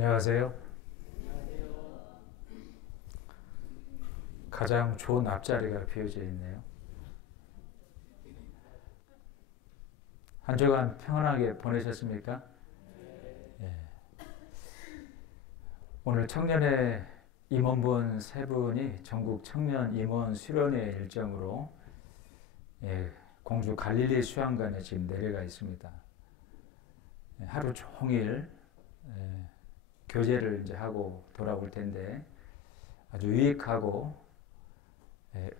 안녕하세요. 가장 좋은 앞자리가 비어져 있네요. 한 주간 평안하게 보내셨습니까? 예. 오늘 청년회 임원분 세 분이 전국 청년 임원 수련회 일정으로 공주 갈릴리 수양관에 지금 내려가 있습니다. 하루 종일 교제를 이제 하고 돌아올 텐데 아주 유익하고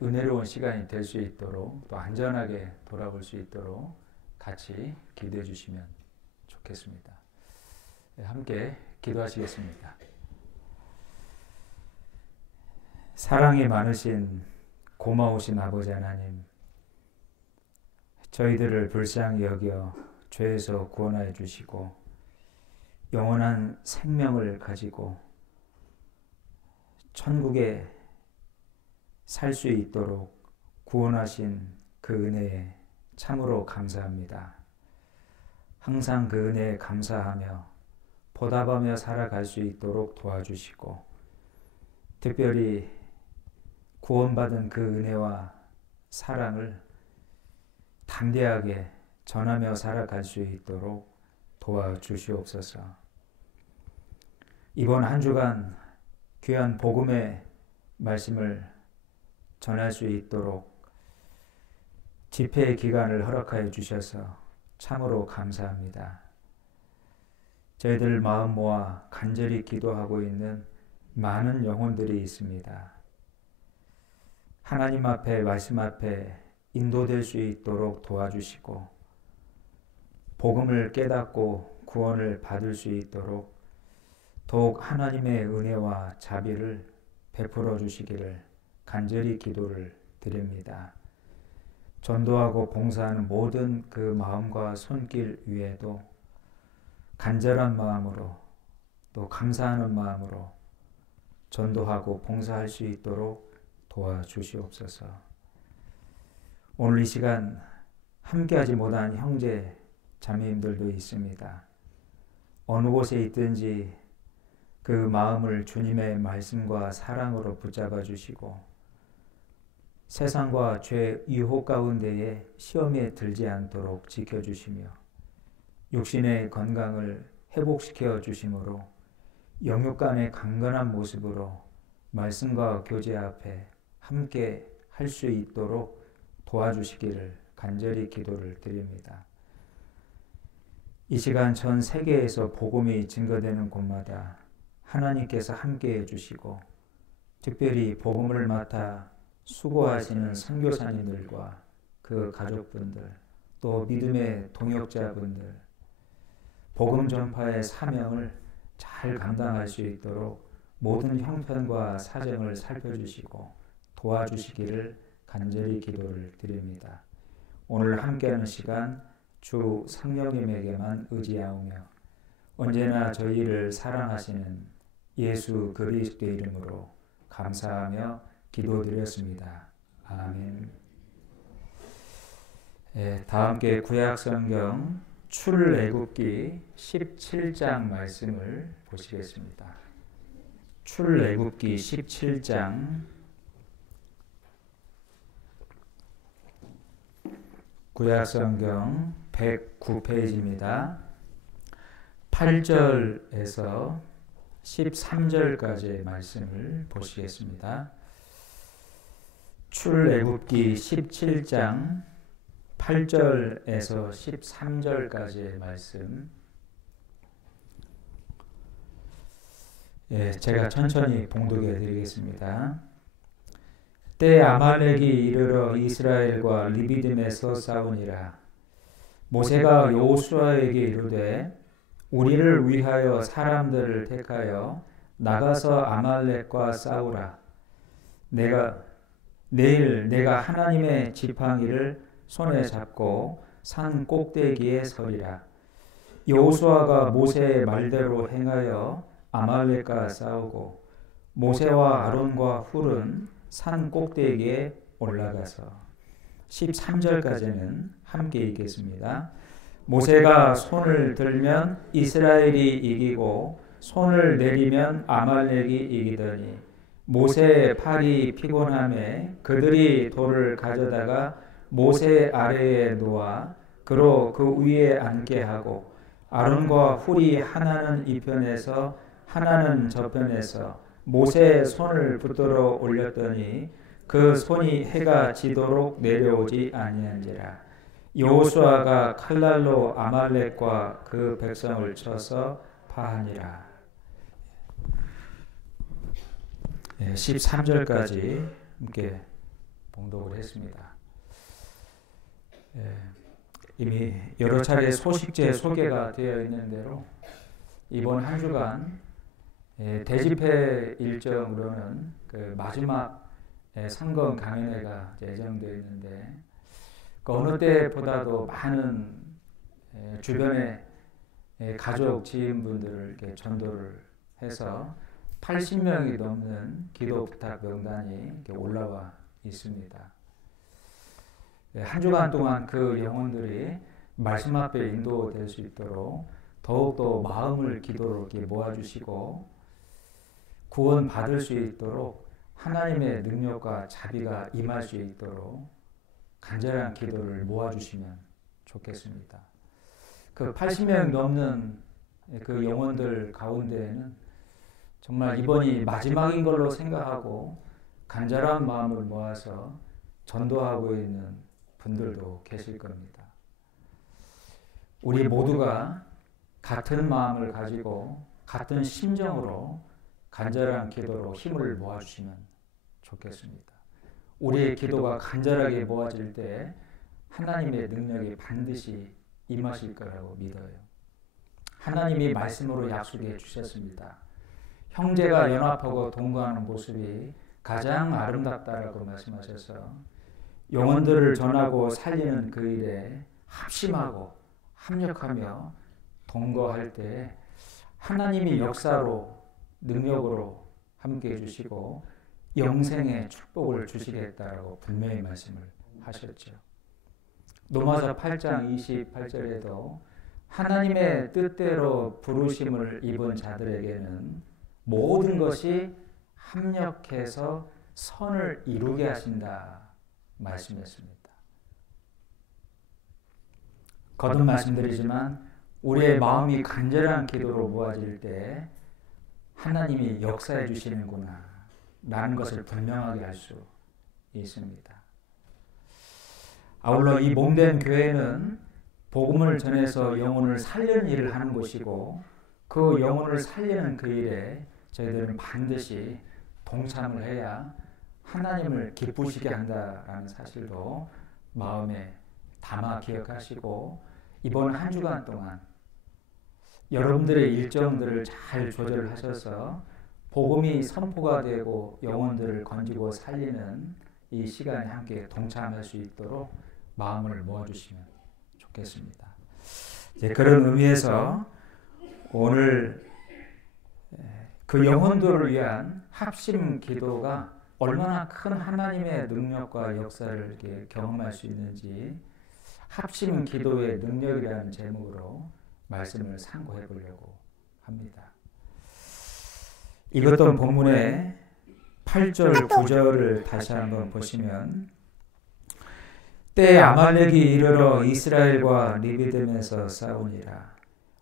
은혜로운 시간이 될 수 있도록 또 안전하게 돌아올 수 있도록 같이 기도해 주시면 좋겠습니다. 함께 기도하시겠습니다. 사랑이 많으신 고마우신 아버지 하나님, 저희들을 불쌍히 여겨 죄에서 구원하여 주시고 영원한 생명을 가지고 천국에 살 수 있도록 구원하신 그 은혜에 참으로 감사합니다. 항상 그 은혜에 감사하며 보답하며 살아갈 수 있도록 도와주시고 특별히 구원받은 그 은혜와 사랑을 담대하게 전하며 살아갈 수 있도록 도와주시옵소서. 이번 한 주간 귀한 복음의 말씀을 전할 수 있도록 집회 기간을 허락하여 주셔서 참으로 감사합니다. 저희들 마음 모아 간절히 기도하고 있는 많은 영혼들이 있습니다. 하나님 앞에 말씀 앞에 인도될 수 있도록 도와주시고 복음을 깨닫고 구원을 받을 수 있도록 더욱 하나님의 은혜와 자비를 베풀어 주시기를 간절히 기도를 드립니다. 전도하고 봉사하는 모든 그 마음과 손길 위에도 간절한 마음으로 또 감사하는 마음으로 전도하고 봉사할 수 있도록 도와주시옵소서. 오늘 이 시간 함께하지 못한 형제 자매님들도 있습니다. 어느 곳에 있든지 그 마음을 주님의 말씀과 사랑으로 붙잡아 주시고 세상과 죄 유혹 가운데에 시험에 들지 않도록 지켜주시며 육신의 건강을 회복시켜 주심으로 영육간의 강건한 모습으로 말씀과 교제 앞에 함께 할 수 있도록 도와주시기를 간절히 기도를 드립니다. 이 시간 전 세계에서 복음이 증거되는 곳마다 하나님께서 함께 해주시고 특별히 복음을 맡아 수고하시는 선교사님들과 그 가족분들 또 믿음의 동역자분들 복음 전파의 사명을 잘 감당할 수 있도록 모든 형편과 사정을 살펴주시고 도와주시기를 간절히 기도를 드립니다. 오늘 함께하는 시간 주 성령님에게만 의지하오며 언제나 저희를 사랑하시는 예수 그리스도의 이름으로 감사하며 기도드렸습니다. 아멘. 다 함께 구약성경 출애굽기 17장 말씀을 보시겠습니다. 출애굽기 17장 구약성경 109페이지입니다. 8절에서 13절까지의 말씀을 보시겠습니다. 출애굽기 17장 8절에서 13절까지의 말씀 제가 천천히 봉독해 드리겠습니다. 때 아말렉이 이르러 이스라엘과 리비딤에서 싸우니라. 모세가 여호수아에게 이르되 우리를 위하여 사람들을 택하여 나가서 아말렉과 싸우라. 내일 내가 하나님의 지팡이를 손에 잡고 산 꼭대기에 서리라. 여호수아가 모세의 말대로 행하여 아말렉과 싸우고 모세와 아론과 훌은 산 꼭대기에 올라가서 13절까지는 함께 읽겠습니다. 모세가 손을 들면 이스라엘이 이기고 손을 내리면 아말렉이 이기더니 모세의 팔이 피곤함에 그들이 돌을 가져다가 모세 아래에 놓아 그로 그 위에 앉게 하고 아론과 훌이 하나는 이 편에서 하나는 저 편에서 모세의 손을 붙들어 올렸더니 그 손이 해가 지도록 내려오지 아니한지라. 여호수아가 칼날로 아말렉과 그 백성을 쳐서 파하니라. 13절까지 함께 봉독을 했습니다. 이미 여러 차례 소식제 소개가 되어 있는 대로 이번 한 주간 대집회 일정으로는 그 마지막 상검 강연회가 예정되어 있는데 그 어느 때보다도 많은 주변의 가족 지인분들을 이렇게 전도를 해서 80명이 넘는 기도 부탁 명단이 이렇게 올라와 있습니다. 한 주간 동안 그 영혼들이 말씀 앞에 인도될 수 있도록 더욱더 마음을 기도로 이렇게 모아주시고 구원 받을 수 있도록 하나님의 능력과 자비가 임할 수 있도록 간절한 기도를 모아주시면 좋겠습니다. 그 80명 넘는 그 영혼들 가운데에는 정말 이번이 마지막인 걸로 생각하고 간절한 마음을 모아서 전도하고 있는 분들도 계실 겁니다. 우리 모두가 같은 마음을 가지고 같은 심정으로 간절한 기도로 힘을 모아주시면 좋겠습니다. 우리의 기도가 간절하게 모아질 때 하나님의 능력이 반드시 임하실 거라고 믿어요. 하나님이 말씀으로 약속해 주셨습니다. 형제가 연합하고 동거하는 모습이 가장 아름답다라고 말씀하셔서 영혼들을 전하고 살리는 그 일에 합심하고 합력하며 동거할 때 하나님이 역사로 능력으로 함께 해주시고 영생의 축복을 주시겠다라고 분명히 말씀을 하셨죠. 로마서 8장 28절에도 하나님의 뜻대로 부르심을 입은 자들에게는 모든 것이 합력해서 선을 이루게 하신다 말씀했습니다. 거듭 말씀드리지만 우리의 마음이 간절한 기도로 모아질 때 하나님이 역사해 주시는구나 라는 것을 분명하게 알 수 있습니다. 아울러 이 몸된 교회는 복음을 전해서 영혼을 살리는 일을 하는 곳이고 그 영혼을 살리는 그 일에 저희들은 반드시 동참을 해야 하나님을 기쁘시게 한다라는 사실도 마음에 담아 기억하시고 이번 한 주간 동안 여러분들의 일정들을 잘 조절하셔서 복음이 선포가 되고 영혼들을 건지고 살리는 이 시간에 함께 동참할 수 있도록 마음을 모아주시면 좋겠습니다. 이제 그런 의미에서 오늘 그 영혼들을 위한 합심 기도가 얼마나 큰 하나님의 능력과 역사를 이렇게 경험할 수 있는지 합심 기도의 능력이라는 제목으로 말씀을 상고해 보려고 합니다. 읽었던 본문의 8절, 9절을 다시 한번 보시면 때에 아말렉이 이르러 이스라엘과 리비딤에서 싸우니라.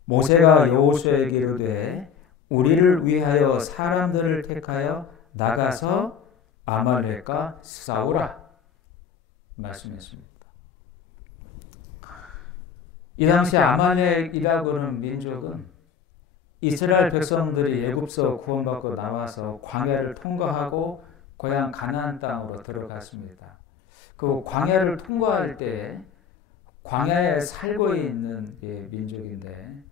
모세가 여호수아에게 이르되 우리를 위하여 사람들을 택하여 나가서 아말렉과 싸우라 말씀했습니다. 이 당시 아말렉이라고 하는 민족은 이스라엘 백성들이 애굽에서 구원받고 나와서 광야를 통과하고 고향 가나안 땅으로 들어갔습니다. 그 광야를 통과할 때 광야에 살고 있는 민족인데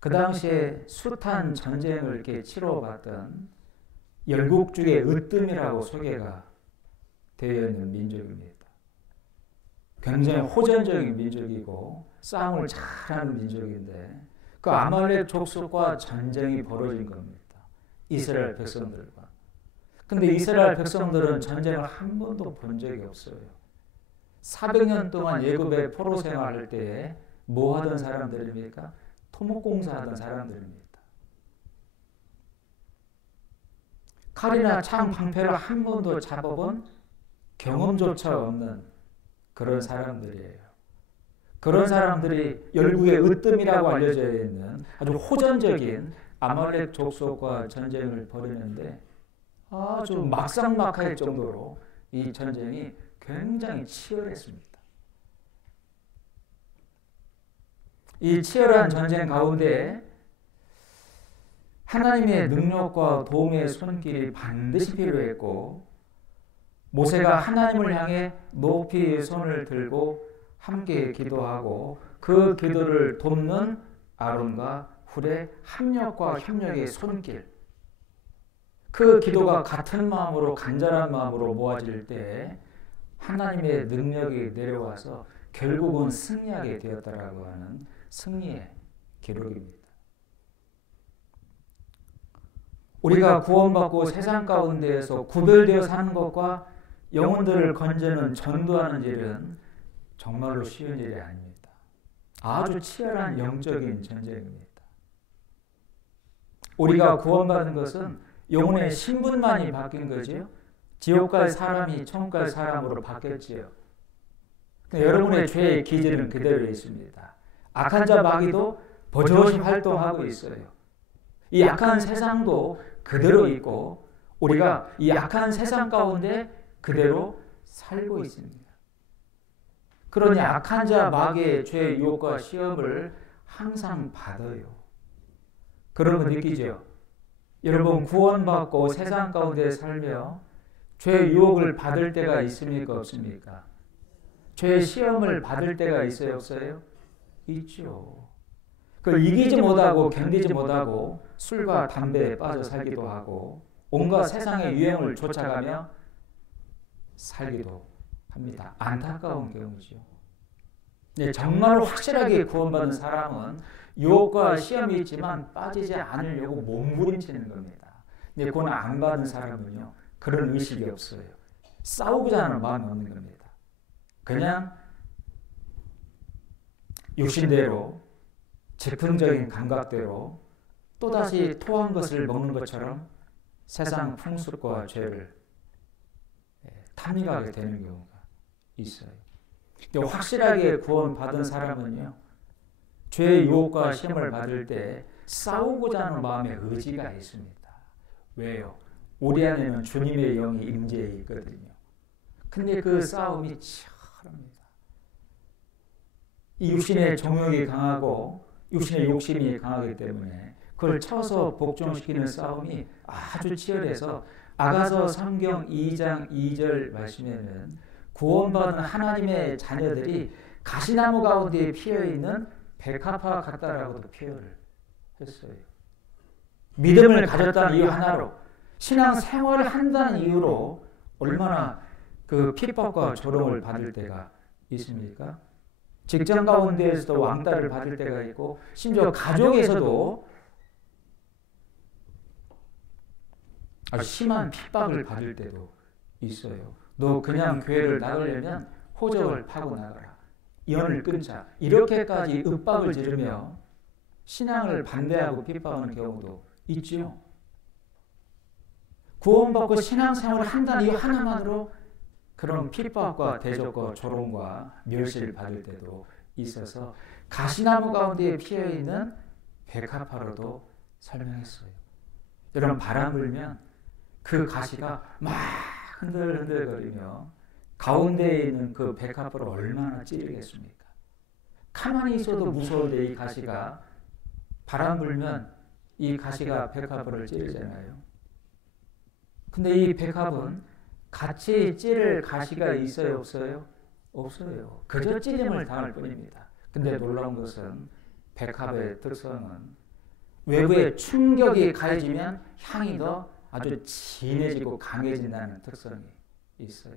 그 당시에 숱한 전쟁을 이렇게 치러봤던 열국 중의 으뜸이라고 소개가 되어 있는 민족입니다. 굉장히 호전적인 민족이고 싸움을 잘하는 민족인데 그 아말렉 족속과 전쟁이 벌어진 겁니다. 이스라엘 백성들과. 근데 이스라엘 백성들은 전쟁을 한 번도 본 적이 없어요. 400년 동안 애굽에 포로 생활할 때에 뭐 하던 사람들입니까? 토목공사하던 사람들입니다. 칼이나 창, 방패를 한 번도 잡아본 경험조차 없는 그런 사람들이에요. 그런 사람들이 열국의 으뜸이라고 알려져 있는 아주 호전적인 아말렉 족속과 전쟁을 벌이는데 아주 막상막하일 정도로 이 전쟁이 굉장히 치열했습니다. 이 치열한 전쟁 가운데 하나님의 능력과 도움의 손길이 반드시 필요했고 모세가 하나님을 향해 높이 손을 들고 함께 기도하고 그 기도를 돕는 아론과 훌의 합력과 협력의 손길, 그 기도가 같은 마음으로 간절한 마음으로 모아질 때 하나님의 능력이 내려와서 결국은 승리하게 되었다라고 하는 승리의 기록입니다. 우리가 구원받고 세상 가운데에서 구별되어 사는 것과 영혼들을 건지는 전도하는 일은 정말로 쉬운 일이 아닙니다. 아주 치열한 영적인 전쟁입니다. 우리가 구원받은 것은 영혼의 신분만이 바뀐 거지요. 지옥 갈 사람이 천국 갈 사람으로 바뀌었지요. 여러분의 죄의 기질은 그대로 있습니다. 악한 자 마귀도 버젓이 활동하고 있어요. 이 악한 세상도 그대로 있고 우리가 이 악한 세상 가운데 그대로 살고 있습니다. 그러니 악한 자 마귀의 죄의 유혹과 시험을 항상 받아요. 그런 거 느끼죠? 여러분 구원받고 세상 가운데 살며 죄의 유혹을 받을 때가 있습니까? 없습니까? 죄의 시험을 받을 때가 있어요? 없어요? 있죠. 그걸 이기지 못하고 견디지 못하고 술과 담배에 빠져 살기도 하고 온갖 세상의 유행을 쫓아가며 살기도 합니다. 안타까운 경우죠. 네, 정말로 확실하게 구원받은 사람은 유혹과 시험이 있지만 빠지지 않으려고 몸부림치는 겁니다. 근데 구원 안 받은 사람은요 그런 의식이 없어요. 싸우고자 하는 마음이 없는 겁니다. 그냥 육신대로 즉흥적인 감각대로 또다시 토한 것을 먹는 것처럼 세상 풍습과 죄를 탐닉하게 되는 경우가 있어요. 확실하게 구원받은 사람은요 죄의 유혹과 시험을 받을 때 싸우고자 하는 마음의 의지가 있습니다. 왜요? 우리 안에는 주님의 영이 임재해 있거든요. 근데 그 싸움이 치열합니다. 이 육신의 정욕이 강하고 육신의 욕심이 강하기 때문에 그걸 쳐서 복종시키는 싸움이 아주 치열해서 아가서 성경 2장 2절 말씀에는 구원받은 하나님의 자녀들이 가시나무 가운데 피어있는 백합화 같다라고도 표현을 했어요. 믿음을 가졌다는 이유 하나로 신앙 생활을 한다는 이유로 얼마나 그 핍박과 조롱을 받을 때가 있습니까? 직장 가운데에서도 왕따를 받을 때가 있고 심지어 가족에서도 아주 심한 핍박을 받을 때도 있어요. 너 그냥 교회를 나가려면 호적을 파고 나가라. 연을 끊자. 이렇게까지 윽박을 지르며 신앙을 반대하고 핍박하는 경우도 있지요. 구원받고 신앙생활을 한다는 이유 하나만으로 그런 핍박과 대적과 조롱과 멸시를 받을 때도 있어서 가시나무 가운데 피어있는 백합화로도 설명했어요. 여러분 바람 불면 그 가시가 막 흔들흔들거리며 가운데에 있는 그 백합화를 얼마나 찌르겠습니까? 가만히 있어도 무서운데 이 가시가 바람 불면 이 가시가 백합화를 찌르잖아요. 근데 이 백합은 같이 찌를 가시가 있어요? 없어요? 없어요. 그저 찌림을 당할 뿐입니다. 근데 놀라운 것은 백합의 특성은 외부에 충격이 가해지면 향이 더 아주 진해지고 강해진다는 특성이 있어요.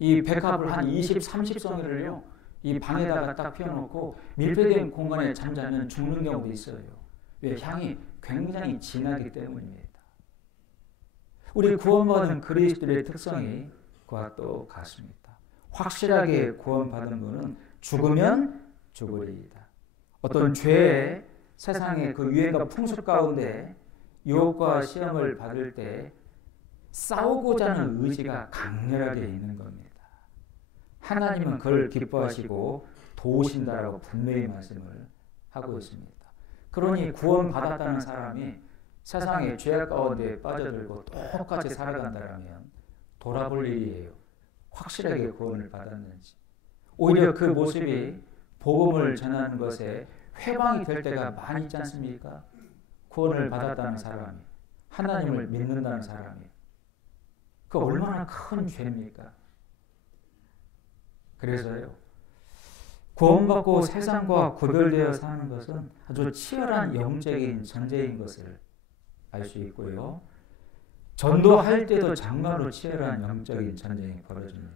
이 백합을 한 20, 30송이를요 이 방에다가 딱 피워놓고 밀폐된 공간에 잠자면 죽는 경우도 있어요. 왜? 향이 굉장히 진하기 때문입니다. 우리 구원받은 그리스도의 특성이 그와 똑같습니다. 확실하게 구원받은 분은 죽으면 죽으리이다. 어떤 죄의 세상의 그 유행과 풍습 가운데 유혹과 시험을 받을 때 싸우고자 하는 의지가 강렬하게 있는 겁니다. 하나님은 그걸 기뻐하시고 도우신다라고 분명히 말씀을 하고 있습니다. 그러니 구원받았다는 사람이 세상의 죄악 가운데 빠져들고 똑같이 살아간다면 돌아볼 일이에요. 확실하게 구원을 받았는지. 오히려 그 모습이 복음을 전하는 것에 회방이 될 때가 많이 있지 않습니까? 구원을 받았다는 사람이, 하나님을 믿는다는 사람이. 그 얼마나 큰 죄입니까? 그래서요, 구원받고 세상과 구별되어 사는 것은 아주 치열한 영적인 전쟁인 것을 알 수 있고요. 전도할 때도 정말로 치열한 영적인 전쟁이 벌어집니다.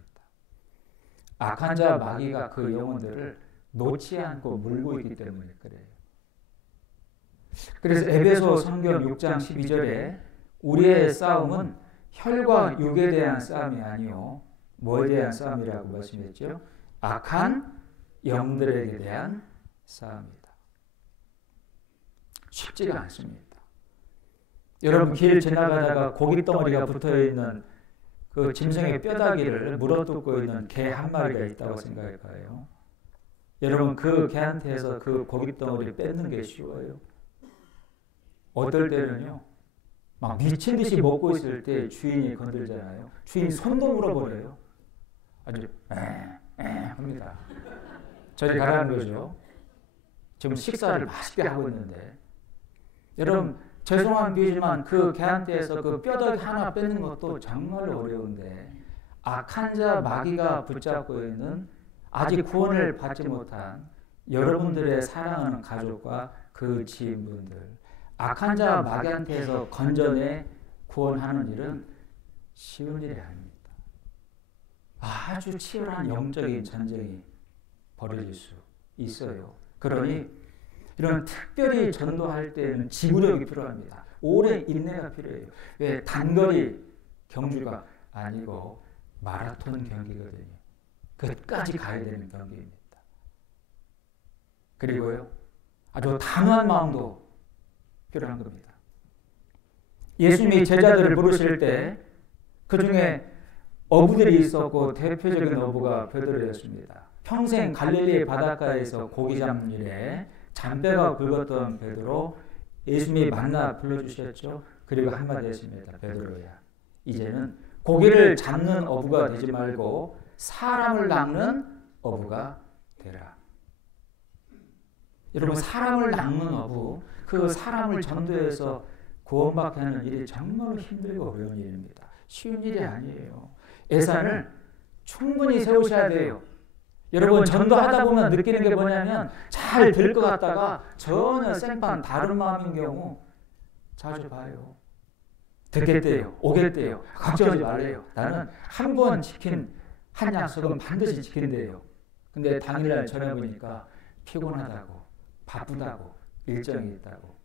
악한 자 마귀가 그 영혼들을 놓지 않고 물고 있기 때문에 그래요. 그래서 에베소 성경 6장 12절에 우리의 싸움은 혈과 육에 대한 싸움이 아니요 뭐에 대한 싸움이라고 말씀했죠? 악한 영들에게 대한 싸움이다. 쉽지가 않습니다. 여러분 길 지나가다가 고깃덩어리가 붙어있는 그 짐승의 뼈다귀를 물어뜯고 있는 개 한 마리가 있다고 생각해봐요. 여러분 그 개한테서 그 고깃덩어리 뺏는 게 쉬워요. 어떨 때는요 막 미친 듯이 먹고 있을 때 주인이 건들잖아요. 주인 손도 물어버려요. 아주 합니다. 저리 가라는 거죠. 지금 식사를 맛있게 하고 있는데. 여러분 죄송한 비유지만 그 개한테서 그 뼈다귀 하나 뺏는 것도 정말로 어려운데 악한 자 마귀가 붙잡고 있는 아직 구원을 받지 못한 여러분들의 사랑하는 가족과 그 지인분들, 악한 자 마귀한테서 건져내 구원하는 일은 쉬운 일이 아닙니다. 아주 치열한 영적인 전쟁이 벌어질 수 있어요. 그러니 이런 특별히 전도할 때는 지구력이 필요합니다. 오래 인내가 필요해요. 왜? 단거리 경주가 아니고 마라톤 경기거든요. 끝까지 가야 되는 경기입니다. 그리고요, 아주 단호한 마음도 필요한 겁니다. 예수님이 제자들을 부르실 때 그 중에 어부들이 있었고 대표적인 어부가 베드로였습니다. 평생 갈릴리 바닷가에서 고기 잡는 일에 잔뼈가 굵었던 베드로, 예수님이 만나 불러주셨죠. 그리고 한마디 했습니다. 베드로야, 이제는 고기를 잡는 어부가 되지 말고 사람을 낚는 어부가 되라. 여러분 사람을 낚는 어부, 그 사람을 전도해서 구원받게 하는 일이 정말로 힘들고 어려운 일입니다. 쉬운 일이 아니에요. 예산을 충분히 세우셔야 돼요. 여러분 전도하다 보면 느끼는 게 뭐냐면 잘 될 것 같다가 전혀 생판 다른 마음인 경우 자주 봐요. 듣겠대요. 오겠대요. 걱정하지 말래요. 나는 한 번 지킨 한 약속은 반드시 지킨대요. 근데 당일날 전해보니까 피곤하다고, 바쁘다고, 일정이 있다고,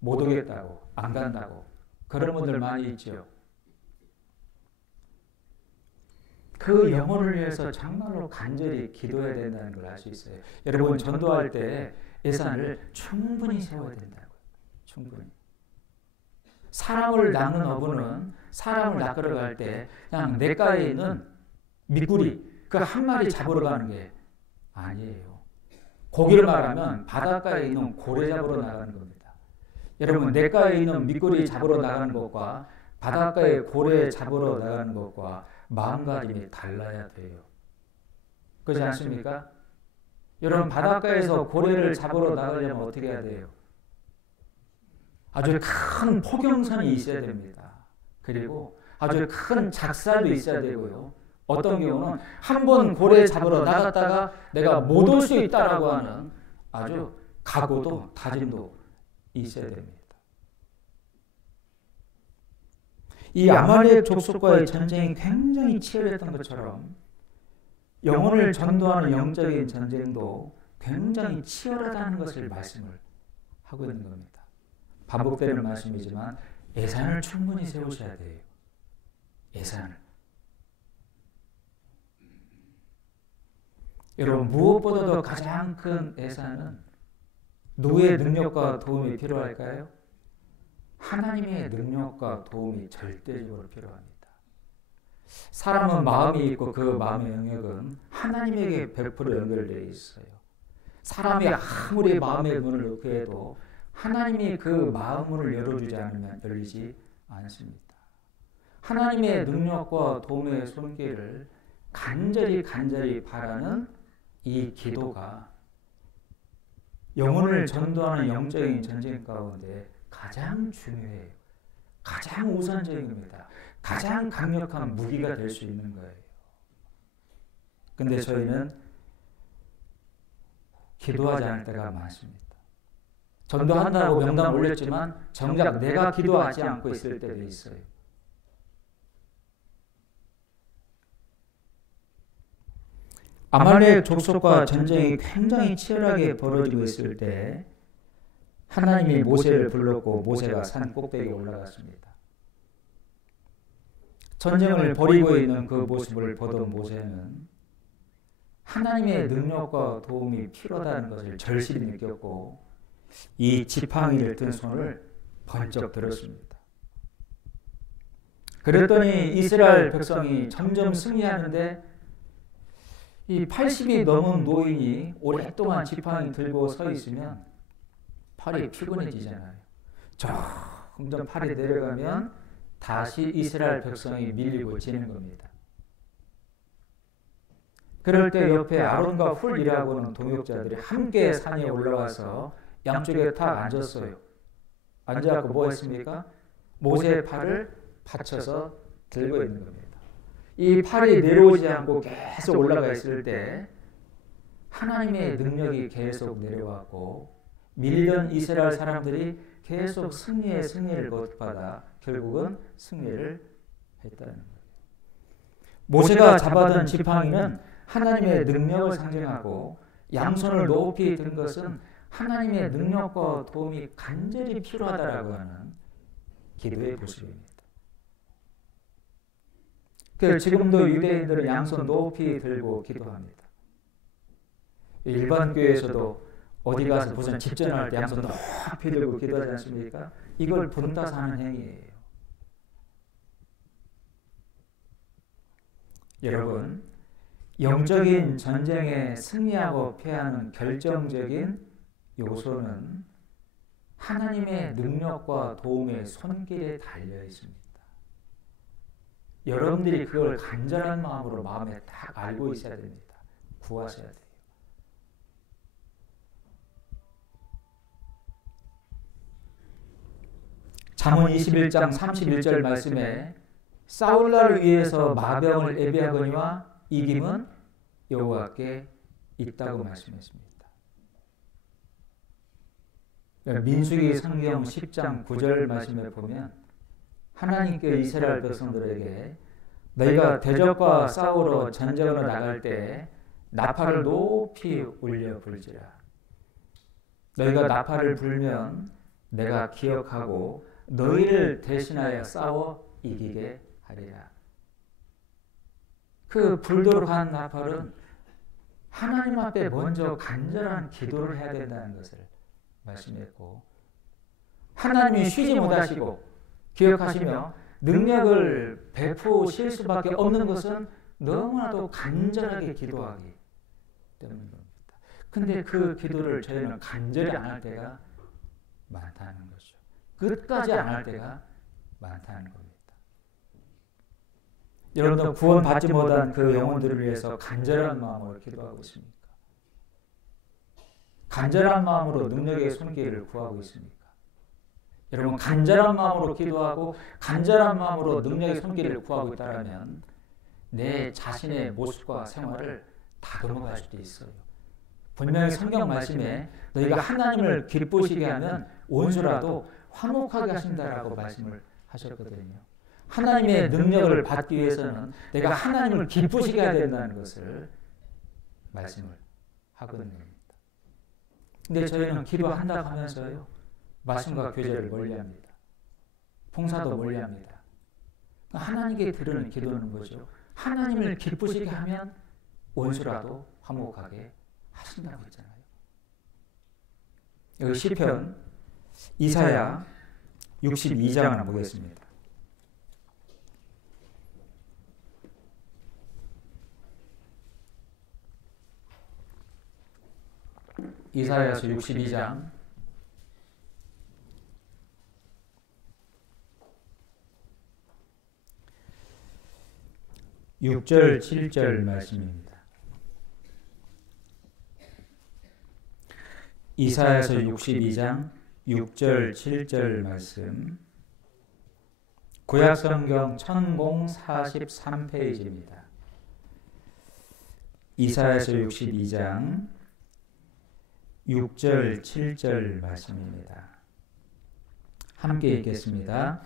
못 오겠다고, 안 간다고, 그런 분들 많이 있죠. 그 영혼을 위해서 정말로 간절히 기도해야 된다는 걸 알 수 있어요. 여러분 전도할 때 예산을 충분히 세워야 된다고요. 충분히. 사람을 낚는 어부는 사람을 낚으러 갈 때 그냥 냇가에 있는 미꾸리 그 한 마리 잡으러 가는 게 아니에요. 고기를 말하면 바닷가에 있는 고래 잡으러 나가는 겁니다. 여러분 냇가에 있는 미꾸리 잡으러 나가는 것과 바닷가에 고래 잡으러 나가는 것과 마음가짐이 달라야 돼요. 그렇지 않습니까? 여러분 바닷가에서 고래를 잡으러 나가려면 어떻게 해야 돼요? 아주 큰 포경선이 있어야 됩니다. 그리고 아주 큰 작살도 있어야 되고요. 어떤 경우는 한 번 고래 잡으러 나갔다가 내가 못 올 수 있다라고 하는 아주 각오도 다짐도 있어야 됩니다. 이 아말렉 족속과의 전쟁이 굉장히 치열했던 것처럼 영혼을 전도하는 영적인 전쟁도 굉장히 치열하다는 것을 말씀을 하고 있는 겁니다. 반복되는 말씀이지만 예산을 충분히 세우셔야 돼요. 예산을. 여러분 무엇보다도 가장 큰 예산은 누구의 능력과 도움이 필요할까요? 하나님의 능력과 도움이 절대적으로 필요합니다. 사람은 마음이 있고 그 마음의 영역은 하나님에게 100% 연결되어 있어요. 사람이 아무리 마음의 문을 넣고 해도 하나님이 그 마음을 열어주지 않으면 열리지 않습니다. 하나님의 능력과 도움의 손길을 간절히 바라는 이 기도가 영혼을 전도하는 영적인 전쟁 가운데 가장 중요해요. 가장 우선적입니다. 가장 강력한 무기가 될 수 있는 거예요. 근데 저희는 기도하지 않을 때가 많습니다. 전도한다고 명단 올렸지만 정작 내가 기도하지 않고 있을 때도 있어요. 아말렉 족속과 전쟁이 굉장히 치열하게 벌어지고 있을 때 하나님이 모세를 불렀고 모세가 산 꼭대기에 올라갔습니다. 전쟁을 벌이고 있는 그 모습을 보던 모세는 하나님의 능력과 도움이 필요하다는 것을 절실히 느꼈고 이 지팡이를 든 손을 번쩍 들었습니다. 그랬더니 이스라엘 백성이 점점 승리하는데 이 80이 넘은 노인이 오랫동안 지팡이 들고 서 있으면 팔이 피곤해지잖아요. 점점 팔이 내려가면 다시 이스라엘 백성이 밀리고 지는 겁니다. 그럴 때 옆에 아론과 훌이라고 하는 동역자들이 함께 산에 올라와서 양쪽에 탁 앉았어요. 앉아서 뭐 했습니까? 모세의 팔을 받쳐서 들고 있는 겁니다. 이 팔이 내려오지 않고 계속 올라가 있을 때 하나님의 능력이 계속 내려왔고 밀던 이스라엘 사람들이 계속 승리를 거듭받아 결국은 승리를 했다는 거예요. 모세가 잡아든 지팡이는 하나님의 능력을 상징하고 양손을 높이 든 것은 하나님의 능력과 도움이 간절히 필요하다라고 하는 기도의 모습입니다. 지금도 유대인들은 양손 높이 들고 기도합니다. 일반 교회에서도 어디 가서 무슨 집전할 때 양손 높이 들고 기도하지 않습니까? 이걸 본따서 하는 행위예요. 여러분, 영적인 전쟁에 승리하고 패하는 결정적인 요소는 하나님의 능력과 도움의 손길에 달려 있습니다. 여러분들이 그걸 간절한 마음으로 마음에 딱 알고 있어야 됩니다. 구하셔야 돼요. 잠언 21장 31절 말씀에 싸울날을 위해서 마병을 예비하거니와 이김은 여호와께 있다고 말씀했습니다. 민수기 성경 10장 9절 말씀에 보면 하나님께 이스라엘 백성들에게 너희가 대적과 싸우러 전쟁으로 나갈 때 나팔을 높이 울려 불지라. 너희가 나팔을 불면 내가 기억하고 너희를 대신하여 싸워 이기게 하리라. 그 불도록 한 나팔은 하나님 앞에 먼저 간절한 기도를 해야 된다는 것을 말씀했고 하나님이 쉬지 못하시고 기억하시며 능력을 베푸실 수밖에 없는 것은 너무나도 간절하게 기도하기 때문입니다. 근데 그 기도를 저희는 간절히 안 할 때가 많다는 거죠. 끝까지 안 할 때가 많다는 겁니다. 여러분들 구원 받지 못한 그 영혼들을 위해서 간절한 마음으로 기도하고 있습니까? 간절한 마음으로 능력의 손길을 구하고 있습니까? 여러분 간절한 마음으로 기도하고 간절한 마음으로 능력의 손길을 구하고 있다면 내 자신의 모습과 생활을 다듬어갈 수도 있어요. 분명히 성경 말씀에 너희가 하나님을 기쁘시게 하면 원수라도 화목하게 하신다라고 말씀을 하셨거든요. 하나님의 능력을 받기 위해서는 내가 하나님을 기쁘시게 해야 된다는 것을 말씀을 하거든요. 근데 저희는 기도한다고 하면서요 말씀과 교제를 멀리합니다. 봉사도 멀리합니다. 하나님께 드리는 기도는 뭐죠? 하나님을 기쁘시게 하면 원수라도 화목하게 하신다고 했잖아요. 여기 시편 이사야 62장을 보겠습니다. 이사야서 62장 6절 7절 말씀입니다. 이사야서 62장 6절 7절 말씀, 구약성경 1043페이지입니다. 이사야서 62장 6절 7절 말씀입니다. 함께 읽겠습니다.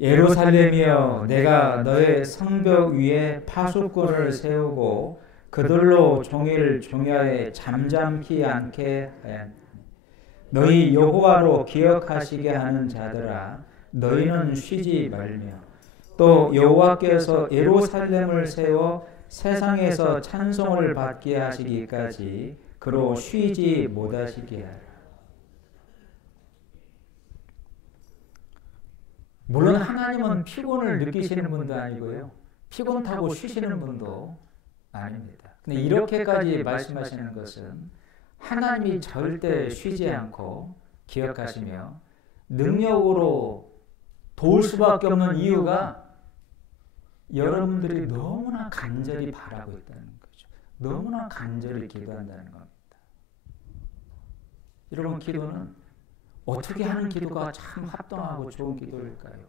예루살렘이여, 내가 너의 성벽 위에 파수꾼을 세우고 그들로 종일 종야에 잠잠히 않게 하였노니, 너희 여호와로 기억하시게 하는 자들아, 너희는 쉬지 말며 또 여호와께서 예루살렘을 세워 세상에서 찬송을 받게 하시기까지 그로 쉬지 못하시게 하라. 물론 하나님은 피곤을 느끼시는 분도 아니고요, 피곤 타고 쉬시는 분도 아닙니다. 근데 이렇게까지 말씀하시는 것은 하나님이 절대 쉬지 않고 기억하시며 능력으로 도울 수밖에 없는 이유가 여러분들이 너무나 간절히 바라고 있다는 거죠. 너무나 간절히 기도한다는 겁니다. 여러분, 기도는 어떻게 하는 기도가 참 합당하고 좋은 기도일까요?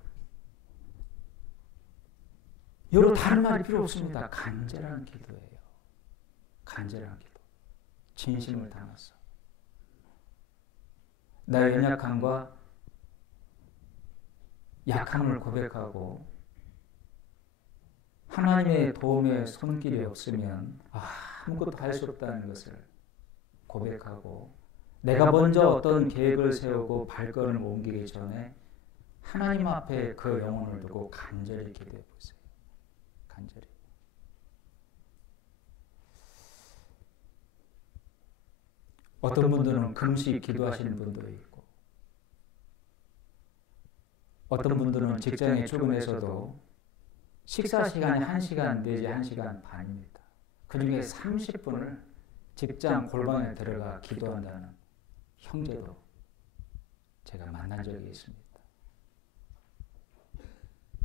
여러분, 다른 말이 필요 없습니다. 간절한 기도예요. 간절한 기도. 진심을 담아서 나의 연약함과 약함을 고백하고 하나님의 도움의 손길이 없으면 아무것도 할 수 없다는 것을 고백하고, 내가 먼저 어떤 계획을 세우고 발걸음을 옮기기 전에 하나님 앞에 그 영혼을 두고 간절히 기도해 보세요. 간절히. 어떤 분들은 금식 기도하시는 분도 있고, 어떤 분들은 직장에 출근해서도 식사 시간이 1시간 내지 1시간 반입니다. 그 중에 30분을 직장 골방에 들어가 기도한다는 형제도 제가 만난 적이 있습니다.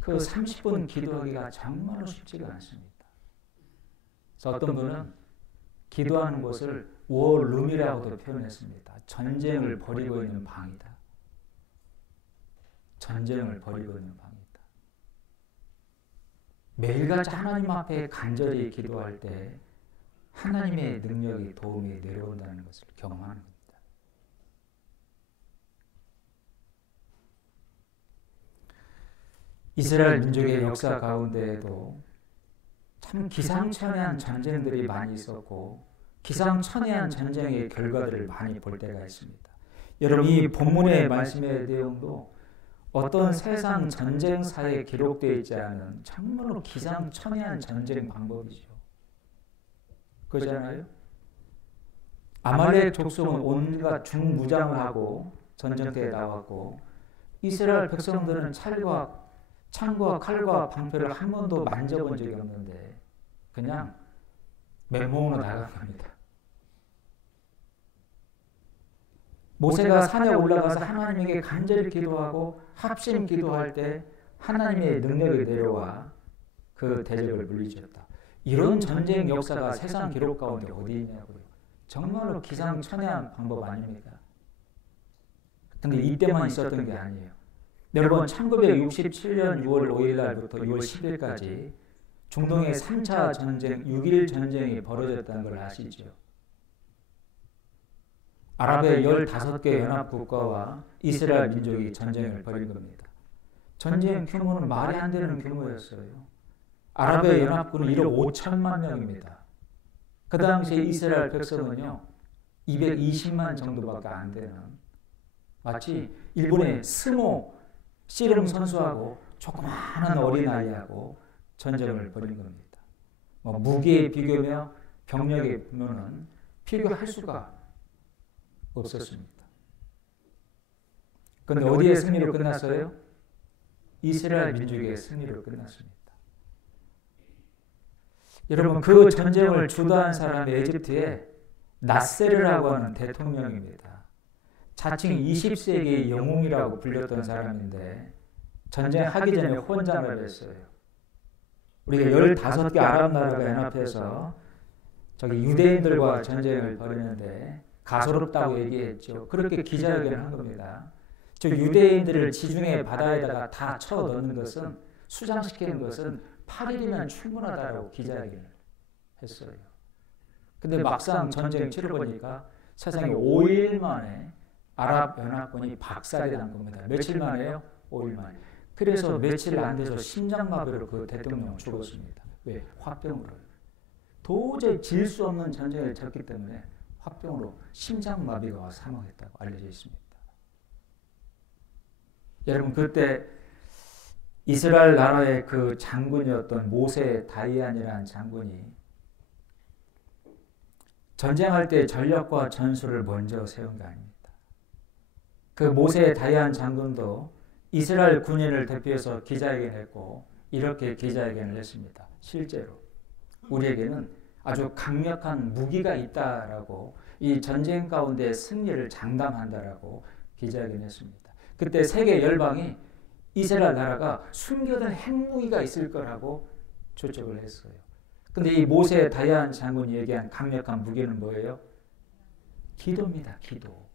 그 30분 기도하기가 정말로 쉽지가 않습니다. 그래서 어떤 분은 기도하는 곳을 워룸이라고도 표현했습니다. 전쟁을 벌이고 있는 방이다. 전쟁을 벌이고 있는 방이다. 매일같이 하나님 앞에 간절히 기도할 때 하나님의 능력이, 도움이 내려온다는 것을 경험하는 겁니다. 이스라엘 민족의 역사 가운데에도 참 기상천외한 전쟁들이 많이 있었고, 기상천외한 전쟁의 결과들을 많이 볼 때가 있습니다. 여러분, 이 본문의 말씀의 내용도 어떤 세상 전쟁사에 기록되어 있지 않은 정말로 기상천외한 전쟁 방법이죠. 그렇잖아요? 아말렉 족속은 온갖 중무장을 하고 전쟁터에 나왔고, 이스라엘 백성들은 창과 칼과 방패를 한 번도 만져본 적이 없는데 그냥 맨몸으로 나간 겁니다. 모세가 산에 올라가서 하나님에게 간절히 기도하고 합심 기도할 때 하나님의 능력이 내려와 그 대적을 물리쳤다. 이런 전쟁 역사가 세상 기록 가운데 어디 있냐고요. 정말로 기상천외한 방법 아닙니까? 근데 이때만 있었던 게 아니에요. 여러분, 1967년 6월 5일 날부터 6월 10일까지 중동의 3차 전쟁, 6.1 전쟁이 벌어졌다는 걸 아시죠? 아랍의 15개 연합국가와 이스라엘 민족이 전쟁을 벌인 겁니다. 전쟁 규모는 말이 안 되는 규모였어요. 아랍의 연합군은 1억 5천만 명입니다. 그 당시에 이스라엘 백성은요, 220만 정도밖에 안 되는, 마치 일본의 스모 씨름 선수하고 조그마한 어린아이하고 전쟁을 벌인 겁니다. 무기에 비교며 병력에 보면은 비교할 수가 없었습니다. 그런데 어디에 승리로 끝났어요? 이스라엘 민족의 승리로 끝났습니다. 여러분, 그 전쟁을 주도한 사람이 에집트의 나세르라고 하는 대통령입니다. 자칭 20세기의 영웅이라고 불렸던 사람인데 전쟁하기 전에 혼잣말 했어요. 우리가 15개 아랍 나라가 연합해서 저기 유대인들과 전쟁을 벌이는데 가소롭다고 얘기했죠. 그렇게 기자회견을 한 겁니다. 저 유대인들을 지중해 바다에다가 다 쳐넣는 것은, 수장시키는 것은 8일이면 충분하다라고 기자회견을 했어요. 근데 막상 전쟁 치러보니까 세상에 5일 만에 아랍연합군이 박살이 난 겁니다. 며칠 만에요? 5일 만에. 그래서 며칠 안 돼서 심장마비로 그 대통령 죽었습니다. 왜? 화병으로. 도저히 질 수 없는 전쟁을 졌기 때문에 화병으로 심장마비가 와 사망했다고 알려져 있습니다. 여러분, 그때 이스라엘 나라의 그 장군이었던 모세 다이안이라는 장군이 전쟁할 때 전력과 전술을 먼저 세운 게 아닙니다. 그 모세 다이안 장군도 이스라엘 군인을 대표해서 기자회견했고 이렇게 기자회견을 했습니다. 실제로 우리에게는 아주 강력한 무기가 있다라고, 이 전쟁 가운데 승리를 장담한다라고 기자회견했습니다. 그때 세계 열방이 이스라엘 나라가 숨겨둔 핵무기가 있을 거라고 추측을 했어요. 근데 이 모세 다이안 장군이 얘기한 강력한 무기는 뭐예요? 기도입니다. 기도.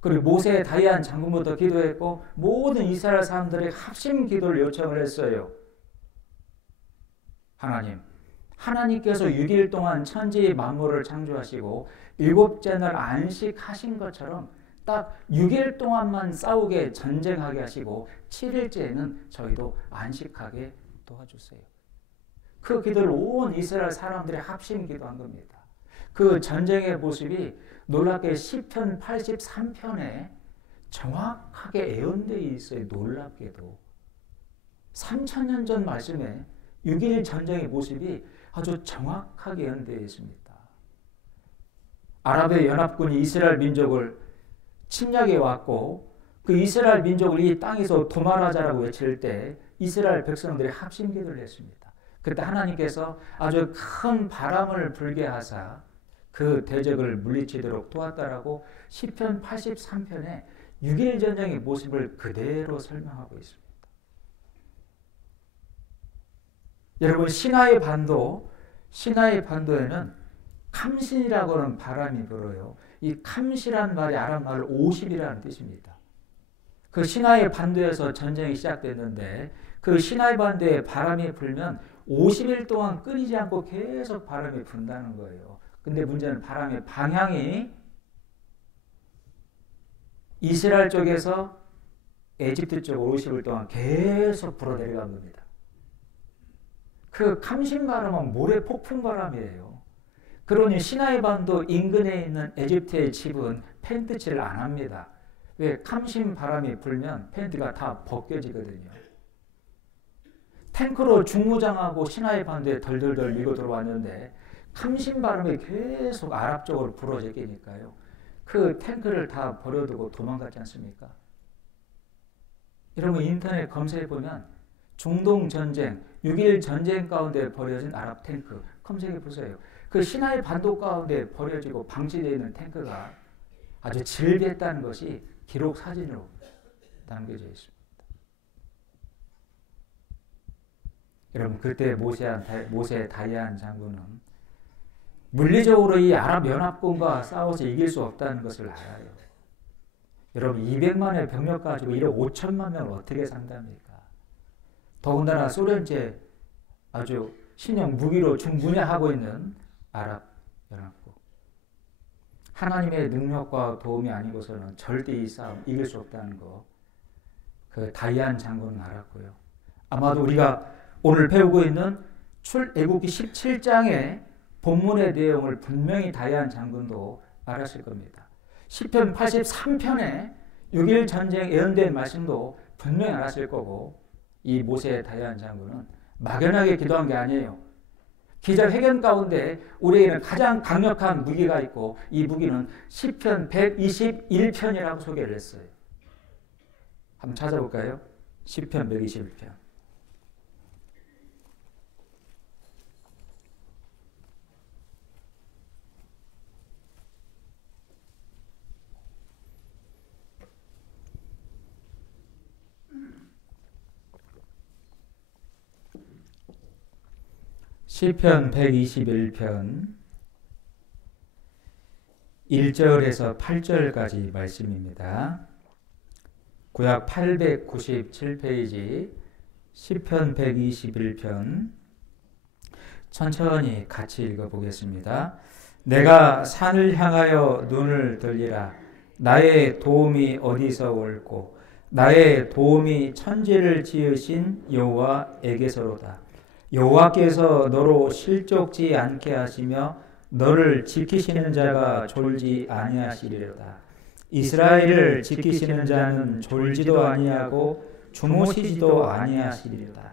그리고 모세 다이안 장군부터 기도했고 모든 이스라엘 사람들이 합심 기도를 요청을 했어요. 하나님께서 6일 동안 천지 만물을 창조하시고 7째 날 안식하신 것처럼 딱 6일 동안만 싸우게 전쟁하게 하시고 7일째에는 저희도 안식하게 도와주세요. 그 기도를 온 이스라엘 사람들이 합심 기도한 겁니다. 그 전쟁의 모습이 놀랍게 시편 83편에 정확하게 예언되어 있어요. 놀랍게도 3000년 전 말씀에 6.1 전쟁의 모습이 아주 정확하게 예언되어 있습니다. 아랍의 연합군이 이스라엘 민족을 침략해 왔고 그 이스라엘 민족을 이 땅에서 도말하자라고 외칠 때 이스라엘 백성들이 합심 기도를 했습니다. 그때 하나님께서 아주 큰 바람을 불게 하사 그 대적을 물리치도록 도왔다라고 시편 83편에 6.1 전쟁의 모습을 그대로 설명하고 있습니다. 여러분, 시나이 반도에는 캄신이라고 하는 바람이 불어요. 이 캄시란 말이 아랍 말로 50이라는 뜻입니다. 그 시나이 반도에서 전쟁이 시작됐는데 그 시나이 반도에 바람이 불면 50일 동안 끊이지 않고 계속 바람이 분다는 거예요. 근데 문제는 바람의 방향이 이스라엘 쪽에서 에집트 쪽으로 50일 동안 계속 불어 내려간 겁니다. 그 캄신 바람은 모래 폭풍 바람이에요. 그러니 시나이 반도 인근에 있는 에집트의 집은 팬트칠을 안 합니다. 왜? 캄신 바람이 불면 팬트가 다 벗겨지거든요. 탱크로 중무장하고 시나이 반도에 덜덜덜 밀고 들어왔는데 캄신 바람이 계속 아랍 쪽으로 불어제끼니까요. 그 탱크를 다 버려두고 도망갔지 않습니까? 여러분, 인터넷 검색해보면 중동 전쟁, 6.1 전쟁 가운데 버려진 아랍 탱크 검색해보세요. 그 시나이 반도 가운데 버려지고 방치되어 있는 탱크가 아주 질비했다는 것이 기록 사진으로 남겨져 있습니다. 여러분, 그때 모세 다이안 장군은 물리적으로 이 아랍 연합군과 싸워서 이길 수 없다는 것을 알아요. 여러분, 200만의 병력 가지고 1억 5천만 명을 어떻게 상대합니까? 더군다나 소련제 아주 신형 무기로 중분야하고 있는 아랍 연합국. 하나님의 능력과 도움이 아니고서는 절대 이 싸움 이길 수 없다는 거, 그 다이안 장군은 알았고요. 아마도 우리가 오늘 배우고 있는 출애굽기 17장의 본문의 내용을 분명히 다이안 장군도 알았을 겁니다. 시편 83편에 6.1 전쟁 예언된 말씀도 분명히 알았을 거고, 이 모세 다이안 장군은 막연하게 기도한 게 아니에요. 기자회견 가운데 우리에게는 가장 강력한 무기가 있고 이 무기는 시편 121편이라고 소개를 했어요. 한번 찾아볼까요? 시편 121편. 시편 121편 1절에서 8절까지 말씀입니다. 구약 897페이지 시편 121편 천천히 같이 읽어보겠습니다. 내가 산을 향하여 눈을 들리라. 나의 도움이 어디서 올꼬? 나의 도움이 천지를 지으신 여호와에게서로다. 여호와께서 너로 실족지 않게 하시며 너를 지키시는 자가 졸지 아니하시리로다. 이스라엘을 지키시는 자는 졸지도 아니하고 주무시지도 아니하시리로다.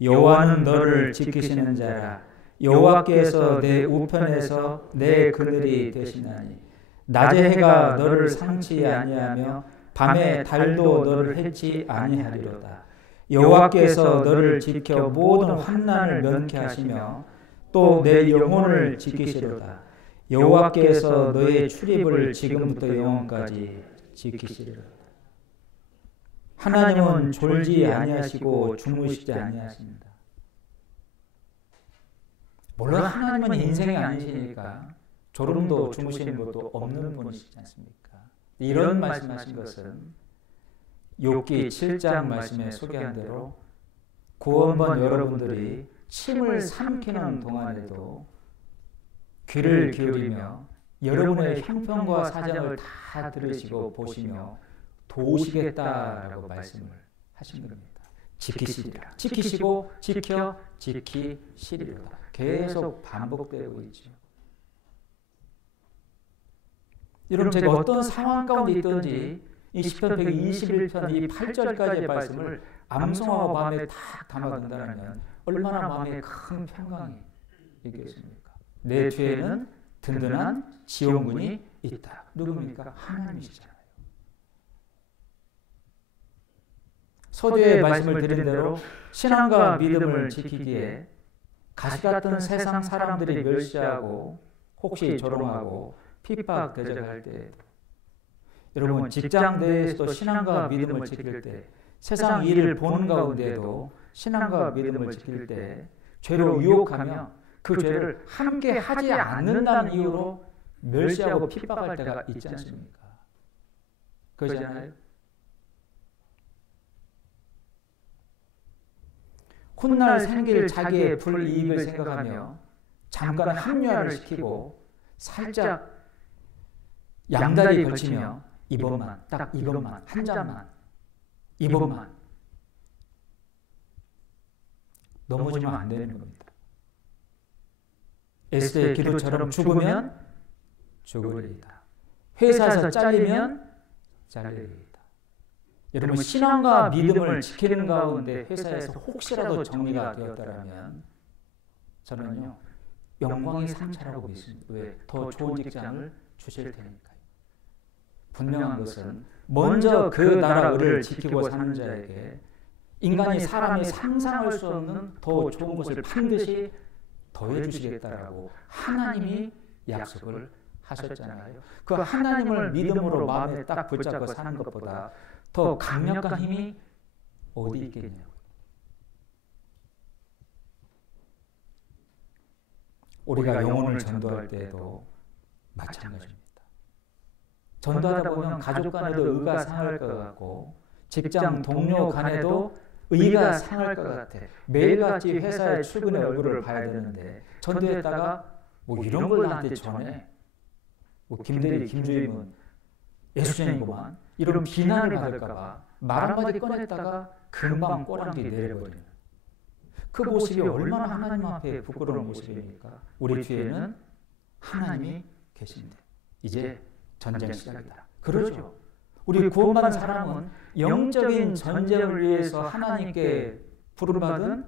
여호와는 너를 지키시는 자라. 여호와께서 내 우편에서 내 그늘이 되시나니 낮에 해가 너를 상치 아니하며 밤에 달도 너를 해치 아니하리로다. 여호와께서 너를 지켜 모든 환난을 면케하시며 또 내 영혼을 지키시리로다. 여호와께서 너의 출입을 지금부터 영원까지 지키시리로다. 하나님은 졸지 아니하시고 주무시지 아니하십니다. 물론 하나님은 인생이 아니시니까 졸음도 주무시는 것도 없는 분이시지 않습니까? 이런 말씀하신 것은 욥기 7장 말씀에 소개한 대로 구원받은 여러분들이 침을 삼키는 동안에도 귀를 기울이며 여러분의 형편과 사정을 다 들으시고 보시며 도우시겠다라고 말씀을 하신 겁니다. 지키시리라. 지키시고 지켜 지키시리로다. 계속 반복되고 있죠. 여러분, 제가 어떤 상황 가운데 있든지 이 시편 121편 이 8절까지의 말씀을 암송하고 마음에 딱 담아둔다면 얼마나 마음에 큰 평강이 있겠습니까? 내 뒤에는 든든한 지원군이 있다. 누굽니까? 하나님이시잖아요. 서두에 말씀을 드린 대로 신앙과 믿음을 지키기에 가시 같은 세상 사람들이 멸시하고 혹시 조롱하고 핍박 대적할 때, 여러분 직장 내에서도 신앙과 믿음을 지킬 때, 세상 일을 보는 가운데도 신앙과 믿음을 지킬 때 죄로 유혹하며 그 죄를 함께 하지 않는다는 이유로 멸시하고 핍박할 때가 있지 않습니까? 그러잖아요. 훗날 생길 자기의 불이익을 생각하며 잠깐 합리화를 시키고 살짝 양다리 걸치며 이번만, 딱 이것만, 한 잔만, 이번만 넘어지면 안 되는 겁니다. 에스더의 기도처럼 죽으면 죽으리이다. 회사에서 잘리면 잘리리이다. 여러분, 신앙과 믿음을 지키는 가운데 회사에서 혹시라도 정리가 되었다면 저는요 영광의 상차라고 믿습니다. 왜? 더 좋은 직장을 주실 테니까요. 분명한 것은 먼저 그 나라 의를 지키고 사는 자에게 인간이 사람이 상상할 수 없는 더 좋은 것을 반드시 더해 주시겠다라고 하나님이 약속을 하셨잖아요. 그 하나님을 믿음으로 마음에 딱 붙잡고 사는 것보다 더 강력한 힘이 어디 있겠냐고. 우리가 영혼을 전도할 때도 마찬가지입니다. 전도하다 보면 가족 간에도 의가 상할 것 같고 직장 동료 간에도 의가 상할 것 같아. 매일같이 회사에 출근해 얼굴을 봐야 되는데 전도했다가 뭐 이런 걸 나한테 전해. 뭐 김대리, 김주임은 예수쟁이구만. 이런 비난을 받을까봐 말 한마디 꺼냈다가 금방 꼬랑지 내려버리는 그 모습이 얼마나 하나님 앞에 부끄러운 모습입니까? 우리 뒤에는 하나님이 계신데 이제 전쟁 시작이다. 그러죠. 우리 구원받은 사람은 영적인 전쟁을 위해서 하나님께 부름받은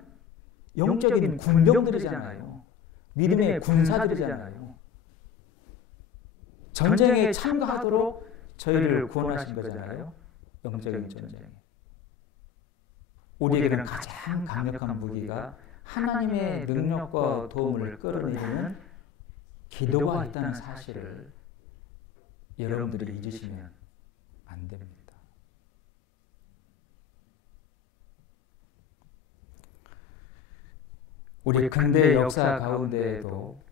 영적인 군병들이잖아요. 믿음의 군사들이잖아요. 전쟁에 참가하도록 저희를 구원하신 거잖아요. 영적인 전쟁. 우리에게는 가장 강력한 무기가 하나님의 능력과 도움을 끌어내리는 기도가 있다는 사실을 여러분들이 잊으시면 안 됩니다. 우리 근대 역사 가운데에도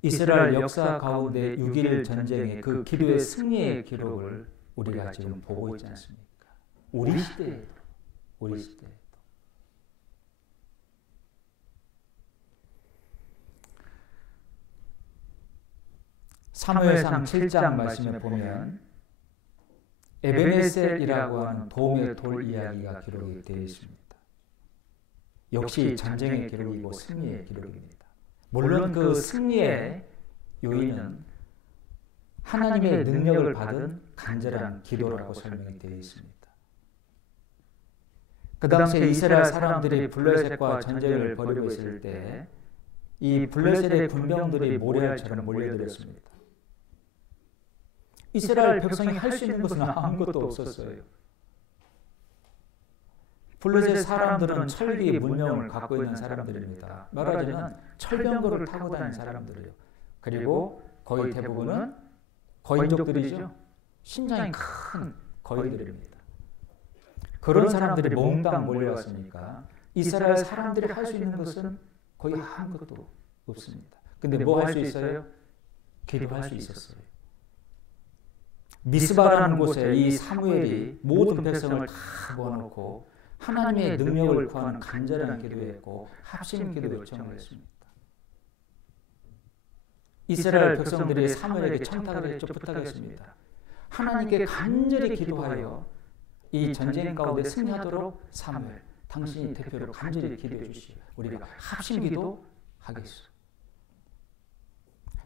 이스라엘 역사 가운데 6.1 전쟁의 그 기도의 승리의 기록을 우리가 지금 보고 있지 않습니까? 우리 시대에도. 사무엘상 7장 말씀에 보면 에베네셀이라고 하는 도움의 돌 이야기가 기록이 되어 있습니다. 역시 전쟁의 기록이고 승리의 기록입니다. 물론 그 승리의 요인은 하나님의 능력을 받은 간절한 기도라고 설명이 되어 있습니다. 그 당시에 이스라엘 사람들이 블레셋과 전쟁을 벌이고 있을 때 이 블레셋의 군병들이 모래알처럼 몰려들었습니다. 이스라엘 백성이 할 수 있는 것은 아무것도 없었어요. 블레셋 사람들은 철기 문명을 갖고 있는 사람들입니다. 말하자면 철병거를 타고 다니는 사람들이에요. 그리고 거의 대부분은 거인족들이죠. 신장이 큰 거인들입니다. 그런 사람들이 몽땅 몰려왔으니까 이스라엘 사람들이 할 수 있는 것은 거의 아무것도 없습니다. 근데 뭐 할 수 있어요? 기도할 수 있었어요. 미스바라는 곳에 이 사무엘이 모든 백성을 다 모아놓고 하나님의 능력을 구하는 간절한 기도했고 합심 기도 요청을 했습니다. 이스라엘 백성들이 사무엘에게 청탁을 했죠. 부탁했습니다. 하나님께 간절히 기도하여 이 전쟁 가운데 승리하도록 사무엘, 당신이 대표로 간절히 기도해 주시오. 우리가 합심 기도 하겠소.